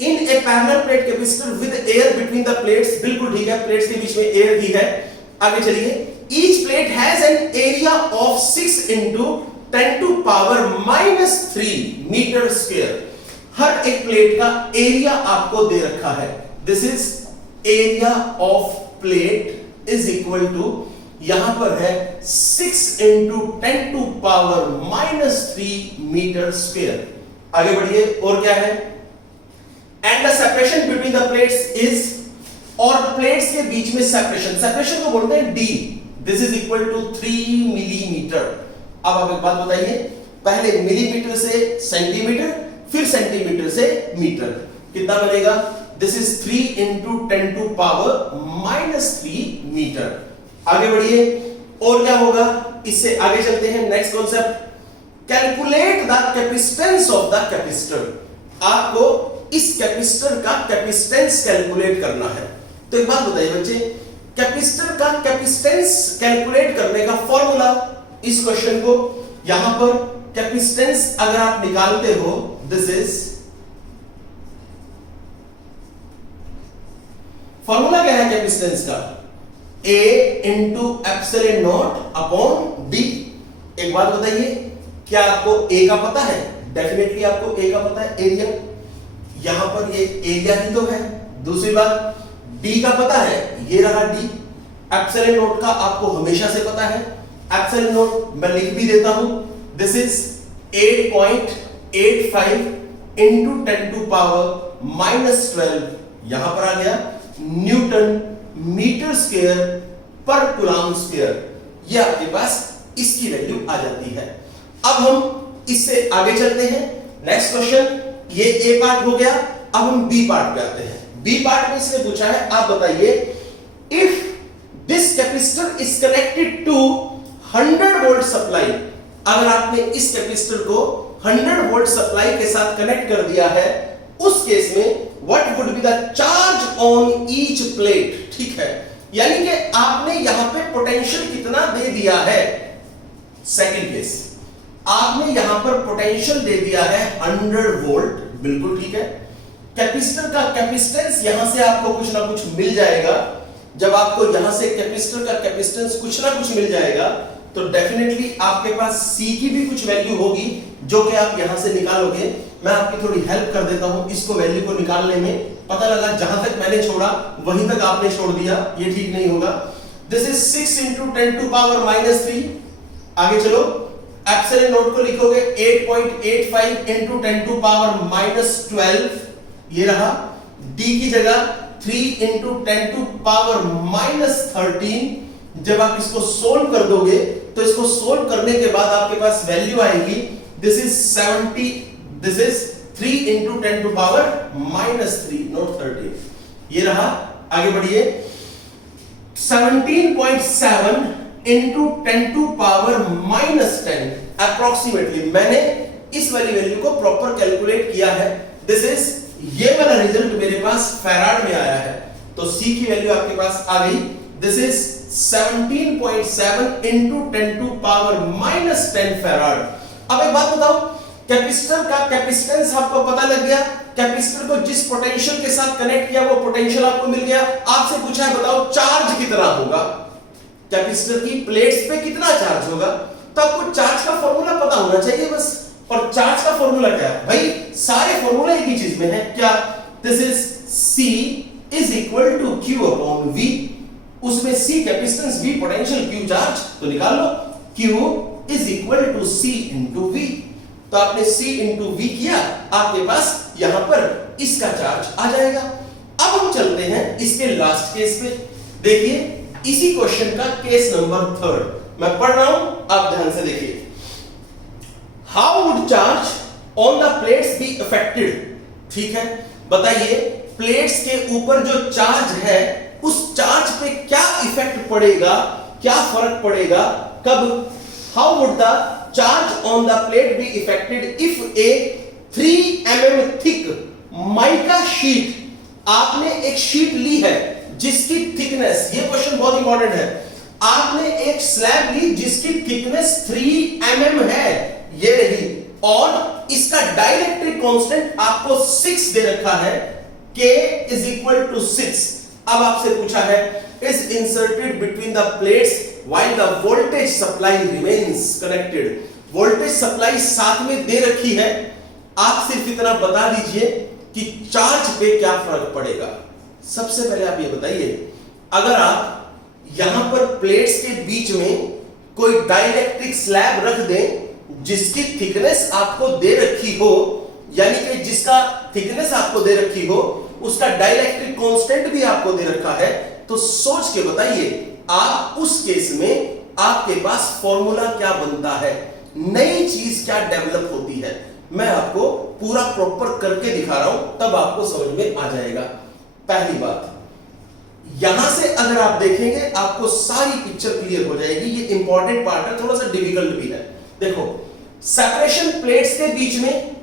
in a parallel plate capacitor with air between the plates, बिल्कुल ठीक है, प्लेट्स के बीच में एयर भी है। आगे चलिए, each plate has an area of 6 into 10 to power -3 metre square. हर एक प्लेट का एरिया आपको दे रखा है। This is area of plate is equal to यहां पर है 6 into 10 to power -3 metre square. आगे बढ़िए, और क्या है, and the separation between the plates is, और प्लेट्स के बीच में सेपरेशन को बोलते हैं d, this is equal to 3 millimetre. अब आप एक बात बताइए, पहले मिलीमीटर से सेंटीमीटर, फिर सेंटीमीटर से मीटर, कितना बनेगा, this is 3 into 10 to power -3 metre. आगे बढ़िए, और क्या होगा, इससे आगे चलते हैं, next concept, calculate the capacitance of the capacitor. आपको इस कैपेसिटर का कैपेसिटेंस कैलकुलेट करना है। तो एक बात बताइए बच्चे, कैपेसिटर का कैपेसिटेंस कैलकुलेट करने का फॉर्मूला, इस क्वेश्चन को यहां पर कैपेसिटेंस अगर आप निकालते हो, दिस इज, फॉर्मूला क्या है कैपेसिटेंस का, A into epsilon not upon D. एक बात बताइए, क्या आपको A का पता है? डेफिनेटली आपको A का पता है, एरिया, यहां पर ये एरिया ही तो है। दूसरी बात, D का पता है, ये रहा D। एप्सिलॉन नॉट का आपको हमेशा से पता है, एप्सिलॉन नॉट मैं लिख भी देता हूं, this is 8.85 into 10 to power -12, यहां पर आ गया न्यूटन मीटर स्क्वायर पर कूलम स्क्वायर। ये आपके पास इसकी वैल्यू आ जाती है। अब हम इससे आगे चलते हैं, नेक्स्ट क्वेश्चन, ये ए पार्ट हो गया। अब हम बी पार्ट पे आते हैं। बी पार्ट में इसने पूछा है, आप बताइए, if this capacitor is connected to 100 volt supply, अगर आपने इस कैपेसिटर को 100 वोल्ट सप्लाई के साथ कनेक्ट कर दिया है, उस केस में what would be the charge on each plate. ठीक है, यानी कि आपने यहां पे पोटेंशियल कितना दे दिया है, सेकंड केस, आपने यहां पर पोटेंशियल दे दिया है 100 वोल्ट, बिल्कुल ठीक है। कैपेसिटर का कैपेसिटेंस यहां से आपको कुछ ना कुछ मिल जाएगा। जब आपको यहां से कैपेसिटर का कैपेसिटेंस कुछ ना कुछ मिल जाएगा, तो डेफिनेटली आपके पास C की भी कुछ वैल्यू होगी, जो कि आप यहां से निकालोगे। मैं आपकी थोड़ी हेल्प कर देता हूं इसको वैल्यू को निकालने में। पता लगा जहां तक मैंने छोड़ा वहीं तक आपने छोड़ दिया, ये ठीक नहीं होगा। This is 6 into 10 to power -3। आगे चलो, एप्सिलॉन नॉट को लिखोगे 8.85 into 10 to power -12, ये रहा। D की जगह 3 into 10 to power -13। जब आप इसको सोल्व कर दोगे, तो इसको सोल्व करने के बाद आपके पास वैल्यू आएगी, this is 70, this is 3 into 10 to power -3, not 13, ये रहा। आगे बढ़िए, 17.7 into 10 to power -10 अप्रोक्सीमेटली। मैंने इस वाली वैल्यू को प्रॉपर कैलकुलेट किया है, दिस इज, ये वाला रिजल्ट मेरे पास फैराड में आया है, तो C की वैल्यू आपके पास आ गई, this is 17.7 into 10 to power -10 farad. अब एक बात बताओ, कैपेसिटर का कैपेसिटेंस आपको पता लग गया, कैपेसिटर को जिस पोटेंशियल के साथ कनेक्ट किया वो पोटेंशियल आपको मिल गया। आपसे पूछा है बताओ चार्ज कितना होगा, कैपेसिटर की प्लेट्स पे कितना चार्ज होगा, तो आपको चार्ज का फॉर्मूला पता होना चाहिए बस। और चार्ज का फॉर्मूला क्या है भाई, सारे फॉर्मूला एक ही चीज में है, क्या, this is C is equal to Q upon V। उसमें C capacitance, V potential, Q charge, तो निकाल लो, Q is equal to C into V। तो आपने C into V किया, आपके पास यहां पर इसका चार्ज आ जाएगा। अब हम चलते हैं इसके लास्ट केस पे। देखिए, इसी क्वेश्चन का केस नंबर 3 मैं पढ़ रहा हूं, आप ध्यान से देखिए। How would charge on the plates be affected. ठीक है, बताइए प्लेट्स के ऊपर जो चार्ज है, उस चार्ज पे क्या इफेक्ट पड़ेगा, क्या फर्क पड़ेगा, कब। How would the charge on the plate be affected if a 3 mm thick mica sheet, आपने एक शीट ली है जिसकी थिकनेस, ये क्वेश्चन बहुत इंपॉर्टेंट है, आपने एक स्लैब ली जिसकी थिकनेस 3 mm है, ये रही, और इसका डाइलेक्ट्रिक कांस्टेंट आपको 6 दे रखा है, K is equal to 6। अब आपसे पूछा है, is inserted between the plates while the voltage supply remains connected। Voltage supply साथ में दे रखी है, आप सिर्फ इतना बता दीजिए कि चार्ज पे क्या फर्क पड़ेगा। सबसे पहले आप ये बताइए, अगर आप यहां पर प्लेट्स के बीच में कोई डाइलेक्ट्रिक स्लैब रख दें जिसकी थिकनेस आपको दे रखी हो, यानी कि जिसका थिकनेस आपको दे रखी हो, उसका डाइलेक्ट्रिक कांस्टेंट भी आपको दे रखा है, तो सोच के बताइए आप उस केस में आपके पास फॉर्मूला क्या बनता है, नई चीज क्या डेवलप होती है। मैं आपको पूरा प्रॉपर करके दिखा रहा हूं, तब आपको समझ में आ जाएगा। पहली बात, यहां से अगर आप देखेंगे आपको सारी पिक्चर क्लियर हो जाएगी। ये इंपॉर्टेंट पार्ट है, थोड़ा सा डिफिकल्ट भी है। देखो, सेपरेशन प्लेट्स के बीच में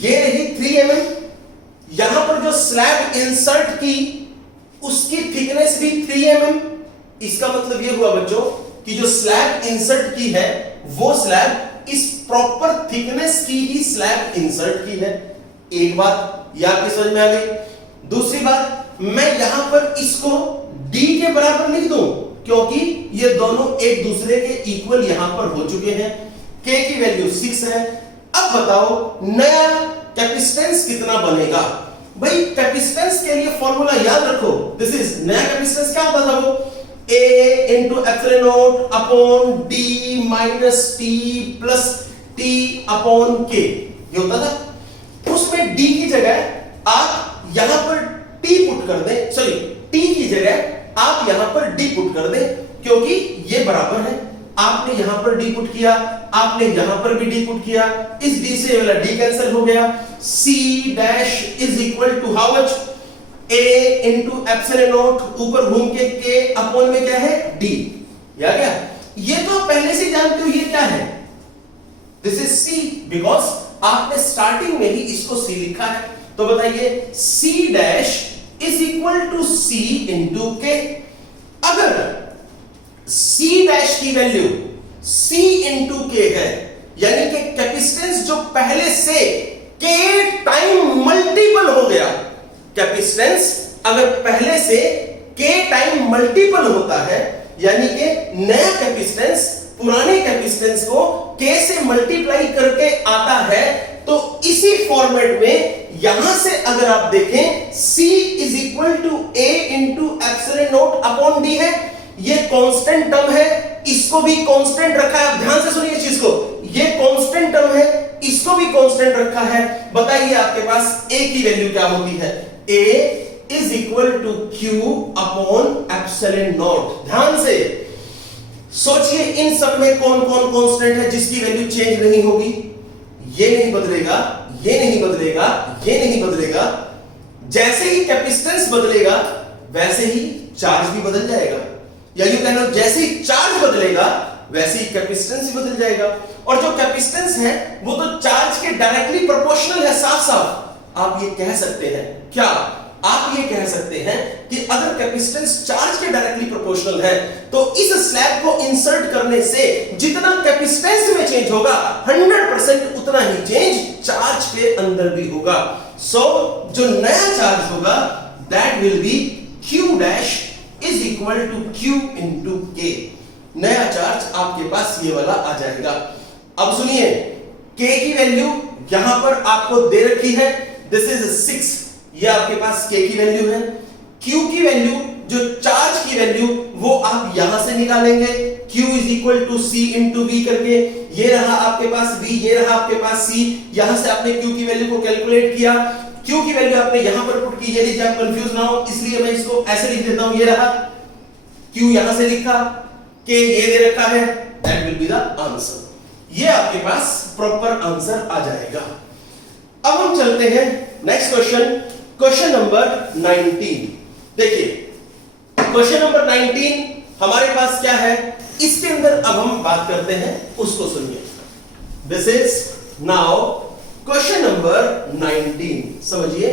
ये रही 3 mm, यहां पर जो स्लैब इंसर्ट की उसकी थिकनेस भी 3 mm। इसका मतलब ये हुआ बच्चों कि जो स्लैब इंसर्ट की है वो स्लैब इस प्रॉपर थिकनेस की ही स्लैब इंसर्ट की है। एक बात ये आपकी समझ में आ गई। दूसरी बात, मैं यहां पर इसको d के बराबर लिख दूं क्योंकि ये दोनों एक दूसरे के इक्वल यहां पर हो चुके हैं। k की वैल्यू 6 है। अब बताओ नया कैपेसिटेंस कितना बनेगा। भाई कैपेसिटेंस के लिए फॉर्मूला याद रखो, दिस इज नया कैपेसिटेंस क्या होता था वो A into epsilon naught upon D minus T plus T upon K, ये होता था। उसमें D की जगह आप यहां पर T पुट कर दें, सॉरी T की जगह आप यहां पर D पुट कर दें क्योंकि ये बराबर है। आपने यहां पर D पुट किया, आपने यहां पर भी D पुट किया, इस D से वाला D कैंसिल हो गया। C dash is equal to how much, A into epsilon not, ऊपर घूम के K अपॉन में क्या है D, या क्या। ये तो आप पहले से जानते हो ये क्या है, दिस इज C, बिकॉज आपने स्टार्टिंग में ही इसको C लिखा है। तो बताइए C dash is equal to C into K। अगर C डैश की वैल्यू C इंटू K है, यानी कि कैपेसिटेंस जो पहले से K टाइम मल्टीपल हो गया, कैपेसिटेंस अगर पहले से k टाइम मल्टीपल होता है, यानी कि नया कैपेसिटेंस पुराने कैपेसिटेंस को k से मल्टीप्लाई करके आता है, तो इसी फॉर्मेट में यहां से अगर आप देखें C is equal to A into epsilon not upon D है। ये कांस्टेंट टर्म है, इसको भी कांस्टेंट रखा है। आप ध्यान से सुनिए चीज को, ये कांस्टेंट टर्म है, इसको भी कांस्टेंट रखा है। बताइए आपके पास A की वैल्यू क्या होती है, A is equal to Q upon epsilon not. ध्यान से सोचिए इन सब में कौन कौन कांस्टेंट है जिसकी वैल्यू चेंज नहीं होगी। ये नहीं बदलेगा, ये नहीं बदलेगा, ये नहीं बदलेगा। जैसे ही कैपेसिटेंस बदलेगा वैसे ही चार्ज भी बदल जाएगा, या यूं कहना जैसे ही चार्ज बदलेगा वैसे ही कैपेसिटेंस भी बदल जाएगा। और जो कैपेसिटेंस है वो तो चार्ज के डायरेक्टली प्रोपोर्शनल है। साफ साफ आप ये कह सकते हैं, क्या आप ये कह सकते हैं कि अगर कैपेसिटेंस चार्ज के डायरेक्टली प्रोपोर्शनल है तो इस स्लैब को इंसर्ट करने से जितना कैपेसिटेंस में चेंज होगा 100% उतना ही चेंज चार्ज के अंदर भी होगा। सो जो नया चार्ज होगा that will be Q dash is equal to Q into K। नया चार्ज आपके पास ये वाला आ जाएगा। अब सुनिए, K की वैल्यू यहां पर आपको दे रखी है, दिस इज 6, ये आपके पास K की वैल्यू है। Q की वैल्यू, जो चार्ज की वैल्यू, वो आप यहां से निकालेंगे, Q is equal to C into V करके। ये रहा आपके पास V, ये रहा आपके पास C। यहां से आपने Q की वैल्यू को कैलकुलेट किया, Q की वैल्यू आपने यहां पर पुट की। ये लीजिए, आप कंफ्यूज ना हो इसलिए मैं इसको ऐसे लिख देता हूं। ये रहा Q यहां से लिखा, K ये दे रखा है, that will be the answer. ये आपके पास प्रॉपर आंसर आ जाएगा। अब हम चलते हैं नेक्स्ट क्वेश्चन, क्वेश्चन नंबर 19। देखिए क्वेश्चन नंबर 19 हमारे पास क्या है, इसके अंदर अब हम बात करते हैं, उसको सुनिए। This is now question number 19। समझिए,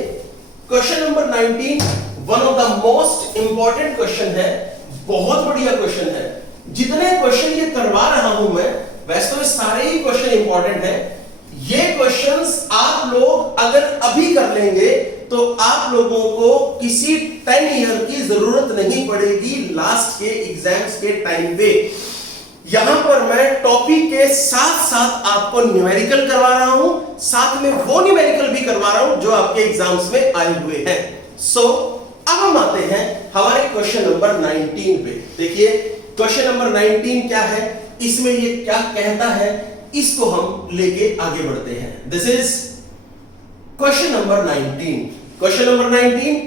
question number 19 one of the most important question है, बहुत बढ़िया क्वेश्चन है। जितने क्वेश्चन ये करवा रहा हूं मैं, वैसे तो सारे ही क्वेश्चन इंपॉर्टेंट है। ये क्वेश्चंस आप लोग अगर अभी कर लेंगे तो आप लोगों को किसी 10 ईयर की जरूरत नहीं पड़ेगी लास्ट के एग्जाम्स के टाइम पे। यहां पर मैं टॉपिक के साथ साथ आपको न्यूमेरिकल करवा रहा हूं, साथ में वो न्यूमेरिकल भी करवा रहा हूं जो आपके एग्जाम्स में आए हुए हैं। सो अब हम आते हैं हमारे क्वेश्चन नंबर 19 पे। देखिए क्वेश्चन नंबर 19 क्या है, इसमें ये क्या कहता है, इसको हम लेके आगे बढ़ते हैं। This is question number 19। Question number 19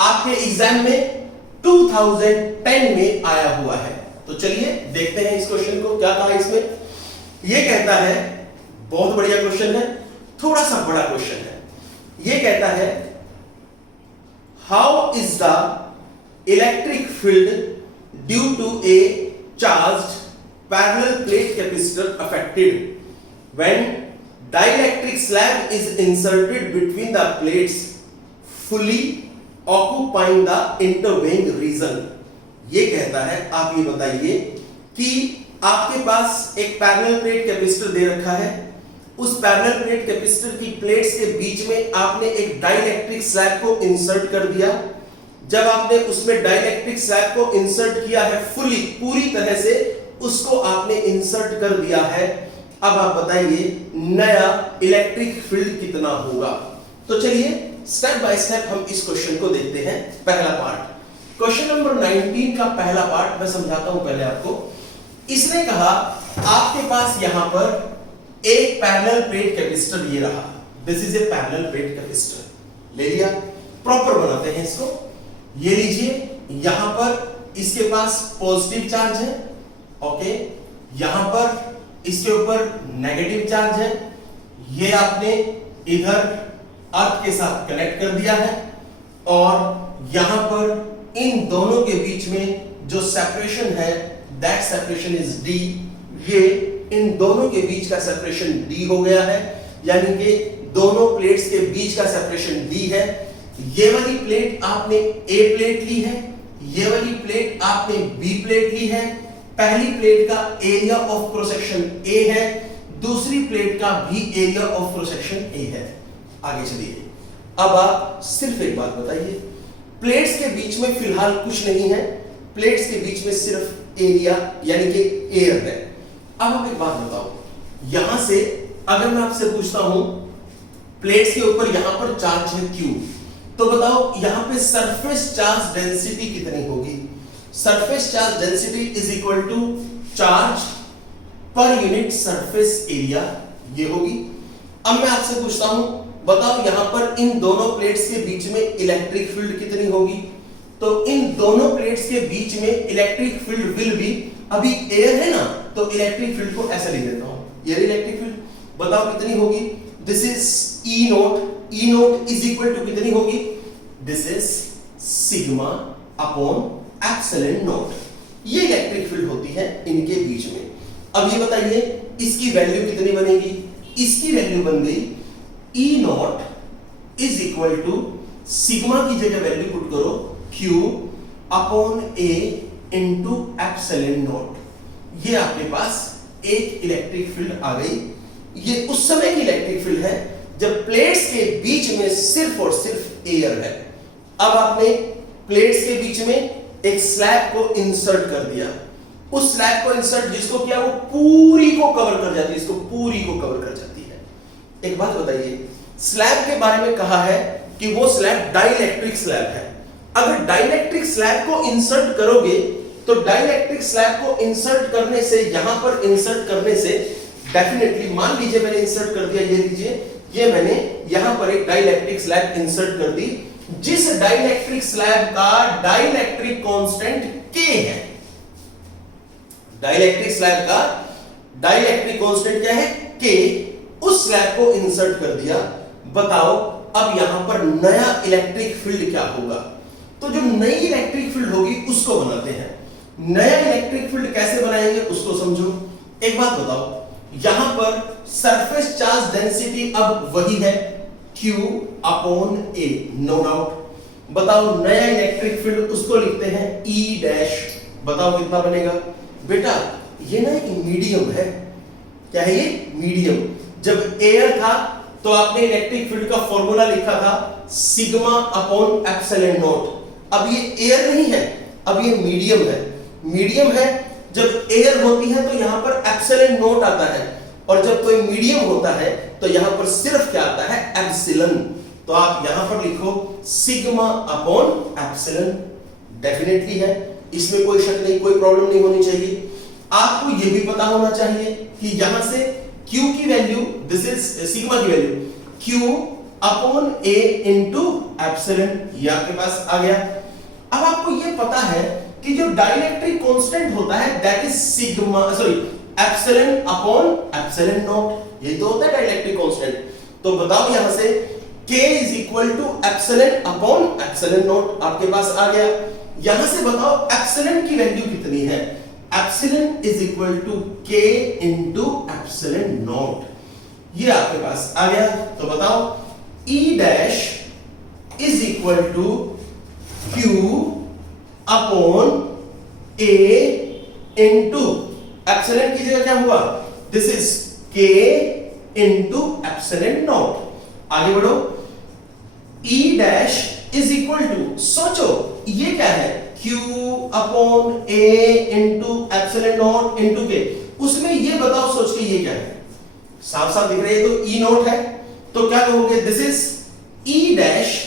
आपके एग्जाम में 2010 में आया हुआ है। तो चलिए देखते हैं इस क्वेश्चन को, क्या कहा इसमें। ये कहता है, बहुत बढ़िया क्वेश्चन है, थोड़ा सा बड़ा क्वेश्चन है। ये कहता है how is the electric field due to a charged parallel plate capacitor affected when dielectric slab is inserted between the plates fully occupying the intervening region। ये कहता है, आप ये बताइए कि आपके पास एक पैरेलल प्लेट कैपेसिटर दे रखा है, उस पैरेलल प्लेट कैपेसिटर की प्लेट्स के बीच में आपने एक डाइलेक्ट्रिक स्लैब को इंसर्ट कर दिया। जब आपने उसमें डाइलेक्ट्रिक स्लैब को इंसर्ट किया है फुली, पूरी तरह से उसको आपने इंसर्ट कर दिया है, अब आप बताइए नया इलेक्ट्रिक फील्ड कितना होगा। तो चलिए स्टेप बाय स्टेप हम इस क्वेश्चन को देखते हैं। पहला पार्ट, क्वेश्चन नंबर 19 का पहला पार्ट मैं समझाता हूं पहले आपको। इसने कहा आपके पास यहां पर एक पैरेलल प्लेट कैपेसिटर ये रहा, this is a parallel plate capacitor, ले लिया, प्रॉपर बनाते हैं इसको। ये लीजिए, यहां पर इसके पास पॉजिटिव चार्ज है, ओके, यहां पर इसके ऊपर नेगेटिव चार्ज है, ये आपने इधर अर्थ के साथ कनेक्ट कर दिया है, और यहां पर इन दोनों के बीच में जो सेपरेशन है दैट सेपरेशन इज डी। ये इन दोनों के बीच का सेपरेशन डी हो गया है, यानी कि दोनों प्लेट्स के बीच का सेपरेशन डी है। ये वाली प्लेट आपने ए प्लेट ली है, ये वाली प्लेट आपने बी प्लेट ली है। पहली प्लेट का area of cross section A है, दूसरी प्लेट का भी area of cross section A है। आगे चलिए, अब आप सिर्फ एक बात बताइए, प्लेट्स के बीच में फिलहाल कुछ नहीं है, प्लेट्स के बीच में सिर्फ एरिया यानी कि एयर है। अब आप एक बात बताओ, यहां से अगर मैं आपसे पूछता हूं प्लेट्स के ऊपर यहां पर चार्ज है Q, तो बताओ यहां पे सरफेस चार्ज डेंसिटी कितनी होगी। Surface charge density is equal to charge पर यूनिट सरफेस एरिया, ये होगी। अब मैं आपसे पूछता हूं, बताओ यहां पर इन दोनों प्लेट्स के बीच में इलेक्ट्रिक फील्ड कितनी होगी। तो इन दोनों प्लेट्स के बीच में इलेक्ट्रिक फील्ड विल बी, अभी एयर है ना, तो इलेक्ट्रिक फील्ड को ऐसा लिख देता हूं, एयर इलेक्ट्रिक फील्ड, बताओ कितनी होगी। This is E not, E not is equal to कितनी होगी, this is sigma upon epsilon not. ये इलेक्ट्रिक फील्ड होती है इनके बीच में। अब ये बताइए इसकी वैल्यू कितनी बनेगी, इसकी वैल्यू बन गई E naught is equal to sigma की जगह वैल्यू पुट करो Q upon A into epsilon not. ये आपके पास एक इलेक्ट्रिक फील्ड आ गई। ये उस समय की इलेक्ट्रिक फील्ड है जब प्लेट्स के बीच में सिर्फ और सिर्फ एयर है। अब आपने प्लेट्स के बीच में एक स्लैब को इंसर्ट कर दिया, उस स्लैब को इंसर्ट जिसको किया वो पूरी को कवर कर जाती है, इसको पूरी को कवर कर जाती है। एक बात बताइए, स्लैब के बारे में कहा है कि वो स्लैब डाइलेक्ट्रिक स्लैब है। अगर डाइलेक्ट्रिक स्लैब को इंसर्ट करोगे तो डाइलेक्ट्रिक स्लैब को इंसर्ट करने से, यहां पर इंसर्ट करने से डेफिनेटली, मान लीजिए मैंने इंसर्ट कर दिया, ये लीजिए, ये मैंने यहां पर एक डाइलेक्ट्रिक स्लैब इंसर्ट कर दी, जिस डाइलेक्ट्रिक स्लैब का डाइलेक्ट्रिक कांस्टेंट K है। डाइलेक्ट्रिक स्लैब का डाइलेक्ट्रिक कांस्टेंट क्या है, K। उस स्लैब को इंसर्ट कर दिया, बताओ अब यहां पर नया इलेक्ट्रिक फील्ड क्या होगा। तो जो नई इलेक्ट्रिक फील्ड होगी उसको बनाते हैं। नया इलेक्ट्रिक फील्ड कैसे बनाएंगे उसको समझो। एक बात बताओ, यहां पर सरफेस चार्ज डेंसिटी अब वही है Q upon A, no doubt. बताओ नया इलेक्ट्रिक फील्ड उसको लिखते हैं E डैश, बताओ कितना बनेगा। बेटा ये ना एक मीडियम है, क्या है ये, मीडियम। जब एयर था तो आपने इलेक्ट्रिक फील्ड का फॉर्मूला लिखा था सिग्मा अपॉन एप्सिलॉन नॉट। अब ये एयर नहीं है, अब ये मीडियम है। मीडियम है, जब एयर होती है तो यहां पर एप्सिलॉन नॉट आता है, और जब कोई मीडियम होता है तो यहां पर सिर्फ क्या आता है, एप्सिलॉन। तो आप यहां पर लिखो सिग्मा अपॉन एप्सिलॉन। डेफिनेटली है, इसमें कोई शक नहीं, कोई प्रॉब्लम नहीं होनी चाहिए। आपको यह भी पता होना चाहिए कि यहां से Q की वैल्यू, दिस इज सिग्मा की value Q upon A into epsilon, ये आपके पास आ गया। अब आपको यह पता है कि जो डाइलेक्ट्रिक कांस्टेंट होता है that is sigma, sorry, epsilon upon epsilon not, यही तो होता है डाइलेक्ट्रिक कांस्टेंट। तो बताओ यहां से K is equal to epsilon upon epsilon not आपके पास आ गया। यहां से बताओ एप्सिलॉन की वैल्यू कितनी है, epsilon is equal to K into epsilon not, ये आपके पास आ गया। तो बताओ E dash is equal to Q upon A into epsilon की जगह क्या हुआ, this is K into epsilon not. आगे बढ़ो, E dash is equal to, सोचो ये क्या है, Q upon A into epsilon not into K, उसमें ये बताओ सोच के ये क्या है, साफ साफ दिख रही है तो E नॉट है, तो क्या कहोगे, this is E dash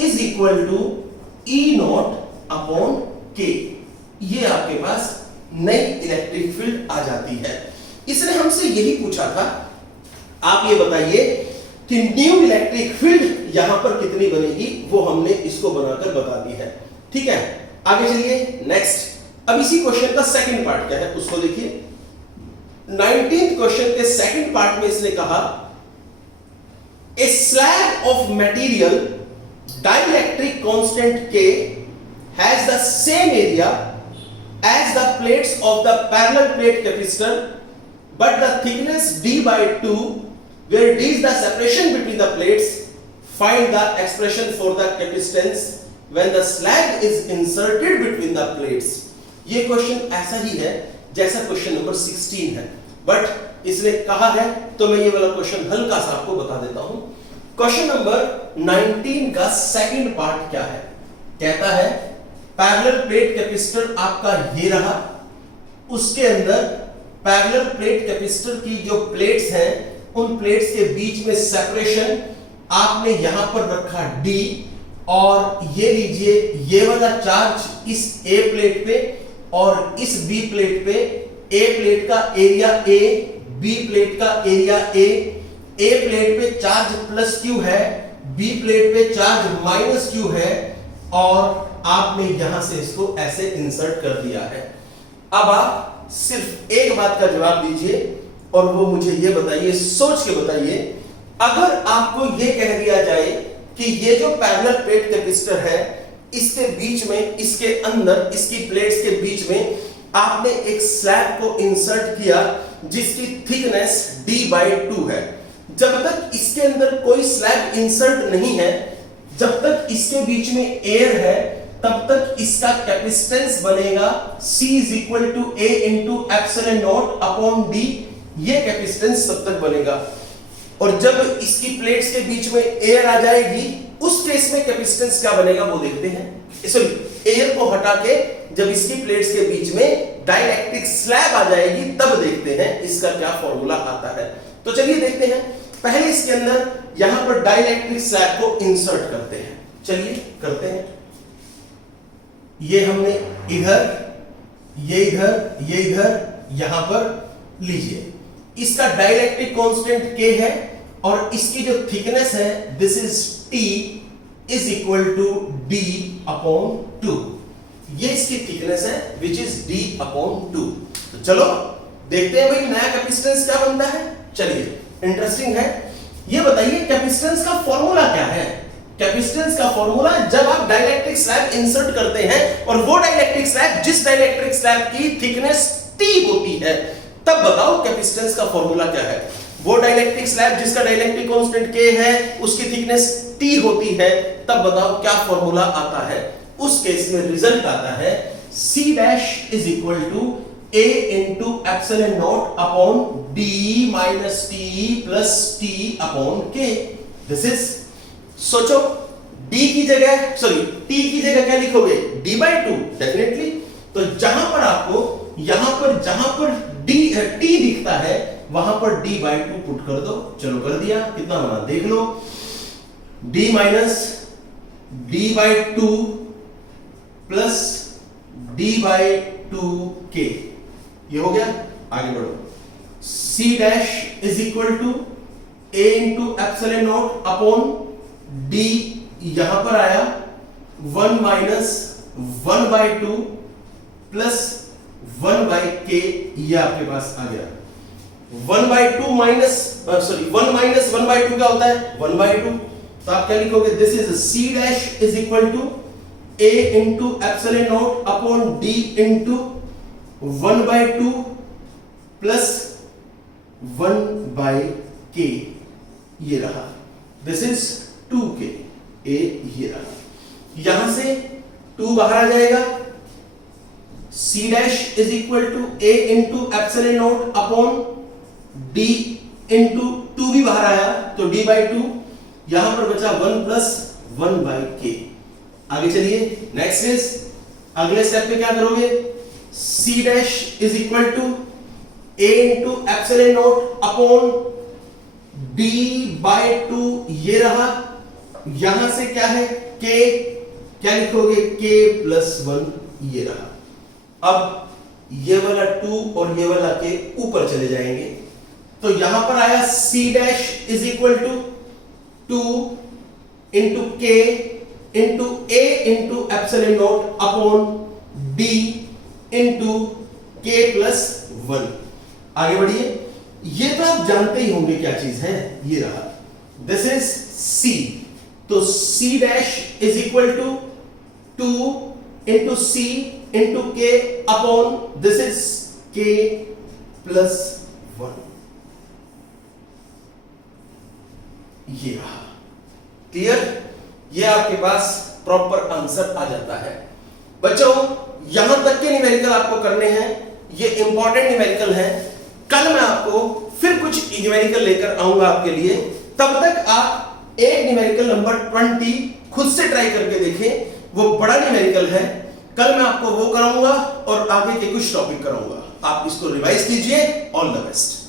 is equal to E not upon K। ये आपके पास नई इलेक्ट्रिक फील्ड आ जाती है। इसने हमसे यही पूछा था, आप ये बताइए कि न्यू इलेक्ट्रिक फील्ड यहां पर कितनी बनेगी, वो हमने इसको बनाकर बता दी है। ठीक है, आगे चलिए नेक्स्ट। अब इसी क्वेश्चन का सेकंड पार्ट क्या है उसको देखिए। 19th क्वेश्चन के सेकंड पार्ट में इसने कहा a slab of material dielectric constant K has the same area as the plates of the parallel plate capacitor, but the thickness d by 2, where d is the separation between the plates. Find the expression for the capacitance when the slab is inserted between the plates. ये question ऐसा ही है जैसा question number 16 है, but इसने कहा है तो मैं ये वाला क्वेश्चन हल्का सा आपको बता देता हूं। क्वेश्चन नंबर 19 का सेकंड पार्ट क्या है, कहता है पैरेलल प्लेट कैपेसिटर आपका ये रहा, उसके अंदर पैरेलल प्लेट कैपेसिटर की जो प्लेट्स हैं उन प्लेट्स के बीच में सेपरेशन आपने यहां पर रखा D, और ये लीजिए ये वाला चार्ज इस A प्लेट पे और इस B प्लेट पे, A प्लेट का एरिया A, B प्लेट का एरिया A प्लेट पे चार्ज प्लस Q है, B प्लेट पे चार्ज माइनस Q है, और आपने यहां से इसको ऐसे इंसर्ट कर दिया है। अब आप सिर्फ एक बात का जवाब दीजिए और वो मुझे ये बताइए, सोच के बताइए, अगर आपको ये कह दिया जाए कि ये जो पैरेलल प्लेट कैपेसिटर है इसके बीच में, इसके अंदर, इसकी प्लेट्स के बीच में आपने एक स्लैब को इंसर्ट किया जिसकी थिकनेस d/2 है। जब तक इसके अंदर कोई स्लैब इंसर्ट नहीं है, जब तक इसके बीच में एयर है, तब तक इसका कैपेसिटेंस बनेगा C is equal to A into epsilon not upon D, ये कैपेसिटेंस तब तक बनेगा। और जब इसकी प्लेट्स के बीच में एयर आ जाएगी, उस केस में कैपेसिटेंस क्या बनेगा वो देखते हैं। सॉरी, एयर को हटा के जब इसकी प्लेट्स के बीच में डाइलेक्ट्रिक स्लैब आ जाएगी तब देखते हैं इसका क्या फॉर्मूला आता है। तो चलिए देखते हैं, पहले इसके अंदर यहां पर डाइलेक्ट्रिक स्लैब को इंसर्ट करते हैं। चलिए करते हैं, ये हमने इधर, ये इधर, ये इधर, यहां पर लीजिए, इसका डाइलेक्ट्रिक कांस्टेंट K है और इसकी जो थिकनेस है this is T is equal to D upon 2, ये इसकी थिकनेस है विच इज D अपॉन 2। तो चलो देखते हैं भाई नया कैपेसिटेंस क्या बनता है। चलिए, इंटरेस्टिंग है, ये बताइए कैपेसिटेंस का फॉर्मूला क्या है। कैपेसिटेंस का फॉर्मूला, जब आप डाइलेक्ट्रिक स्लैब इंसर्ट करते हैं और वो डाइलेक्ट्रिक स्लैब, जिस डाइलेक्ट्रिक स्लैब की थिकनेस T होती है, तब बताओ कैपेसिटेंस का फॉर्मूला क्या है। वो डाइलेक्ट्रिक स्लैब जिसका डाइलेक्ट्रिक कांस्टेंट K है, उसकी थिकनेस T होती है, तब बताओ क्या फॉर्मूला आता है। उस केस में रिजल्ट आता है C dash is equal to A into epsilon not upon D minus T plus T upon K। This is, सोचो D की जगह, सॉरी T की जगह क्या लिखोगे, D/2 डेफिनेटली। तो जहां पर आपको यहां पर जहां पर T दिखता है वहां पर D/2 पुट कर दो। चलो कर दिया, कितना बना देख लो। d minus d by 2 plus d by 2k। ये हो गया, आगे बढ़ो। c dash is equal to a into epsilon not upon d, यहां पर आया 1 minus 1 by 2 plus 1 by k, ये आपके पास आ गया। 1 बाई 2 माइनस 1 माइनस 1 बाई 2 क्या होता है? 1 बाई 2। तो आप क्या लिखोगे? This is c dash is equal to a into epsilon not upon d into 1 by 2 plus 1 by k, ये रहा। दिस इज 2k, a ये रहा। यहां से 2 बाहर आ जाएगा, c dash is equal to a into epsilon not upon d into 2 भी बाहर आया तो d बाई 2, यहां पर बचा 1 प्लस 1 बाई k। आगे चलिए, नेक्स्ट इज, अगले स्टेप पे क्या करोगे? c dash is equal to a into epsilon not upon d by 2, ये रहा। यहां से क्या है? k, क्या लिखोगे? k प्लस 1, ये रहा। अब ये वाला 2 और ये वाला k ऊपर चले जाएंगे, तो यहां पर आया c dash is equal to 2 into k into a into epsilon not upon d into k plus 1। आगे बढ़िए, ये तो आप जानते ही होंगे क्या चीज है, ये रहा। दिस इज c, तो c dash is equal to 2 into c into k upon this is k plus 1, ये रहा। क्लियर? ये आपके पास प्रॉपर आंसर आ जाता है। बच्चों, यहां तक के न्यूमेरिकल आपको करने हैं, ये इंपॉर्टेंट न्यूमेरिकल है। कल मैं आपको फिर कुछ न्यूमेरिकल लेकर आऊंगा आपके लिए। तब तक आप एक न्यूमेरिकल नंबर 20 खुद से ट्राई करके देखें, वो बड़ा न्यूमेरिकल है। कल मैं आपको वो कराऊंगा और आगे के कुछ टॉपिक कराऊंगा। आप इसको रिवाइज कीजिए। All the best.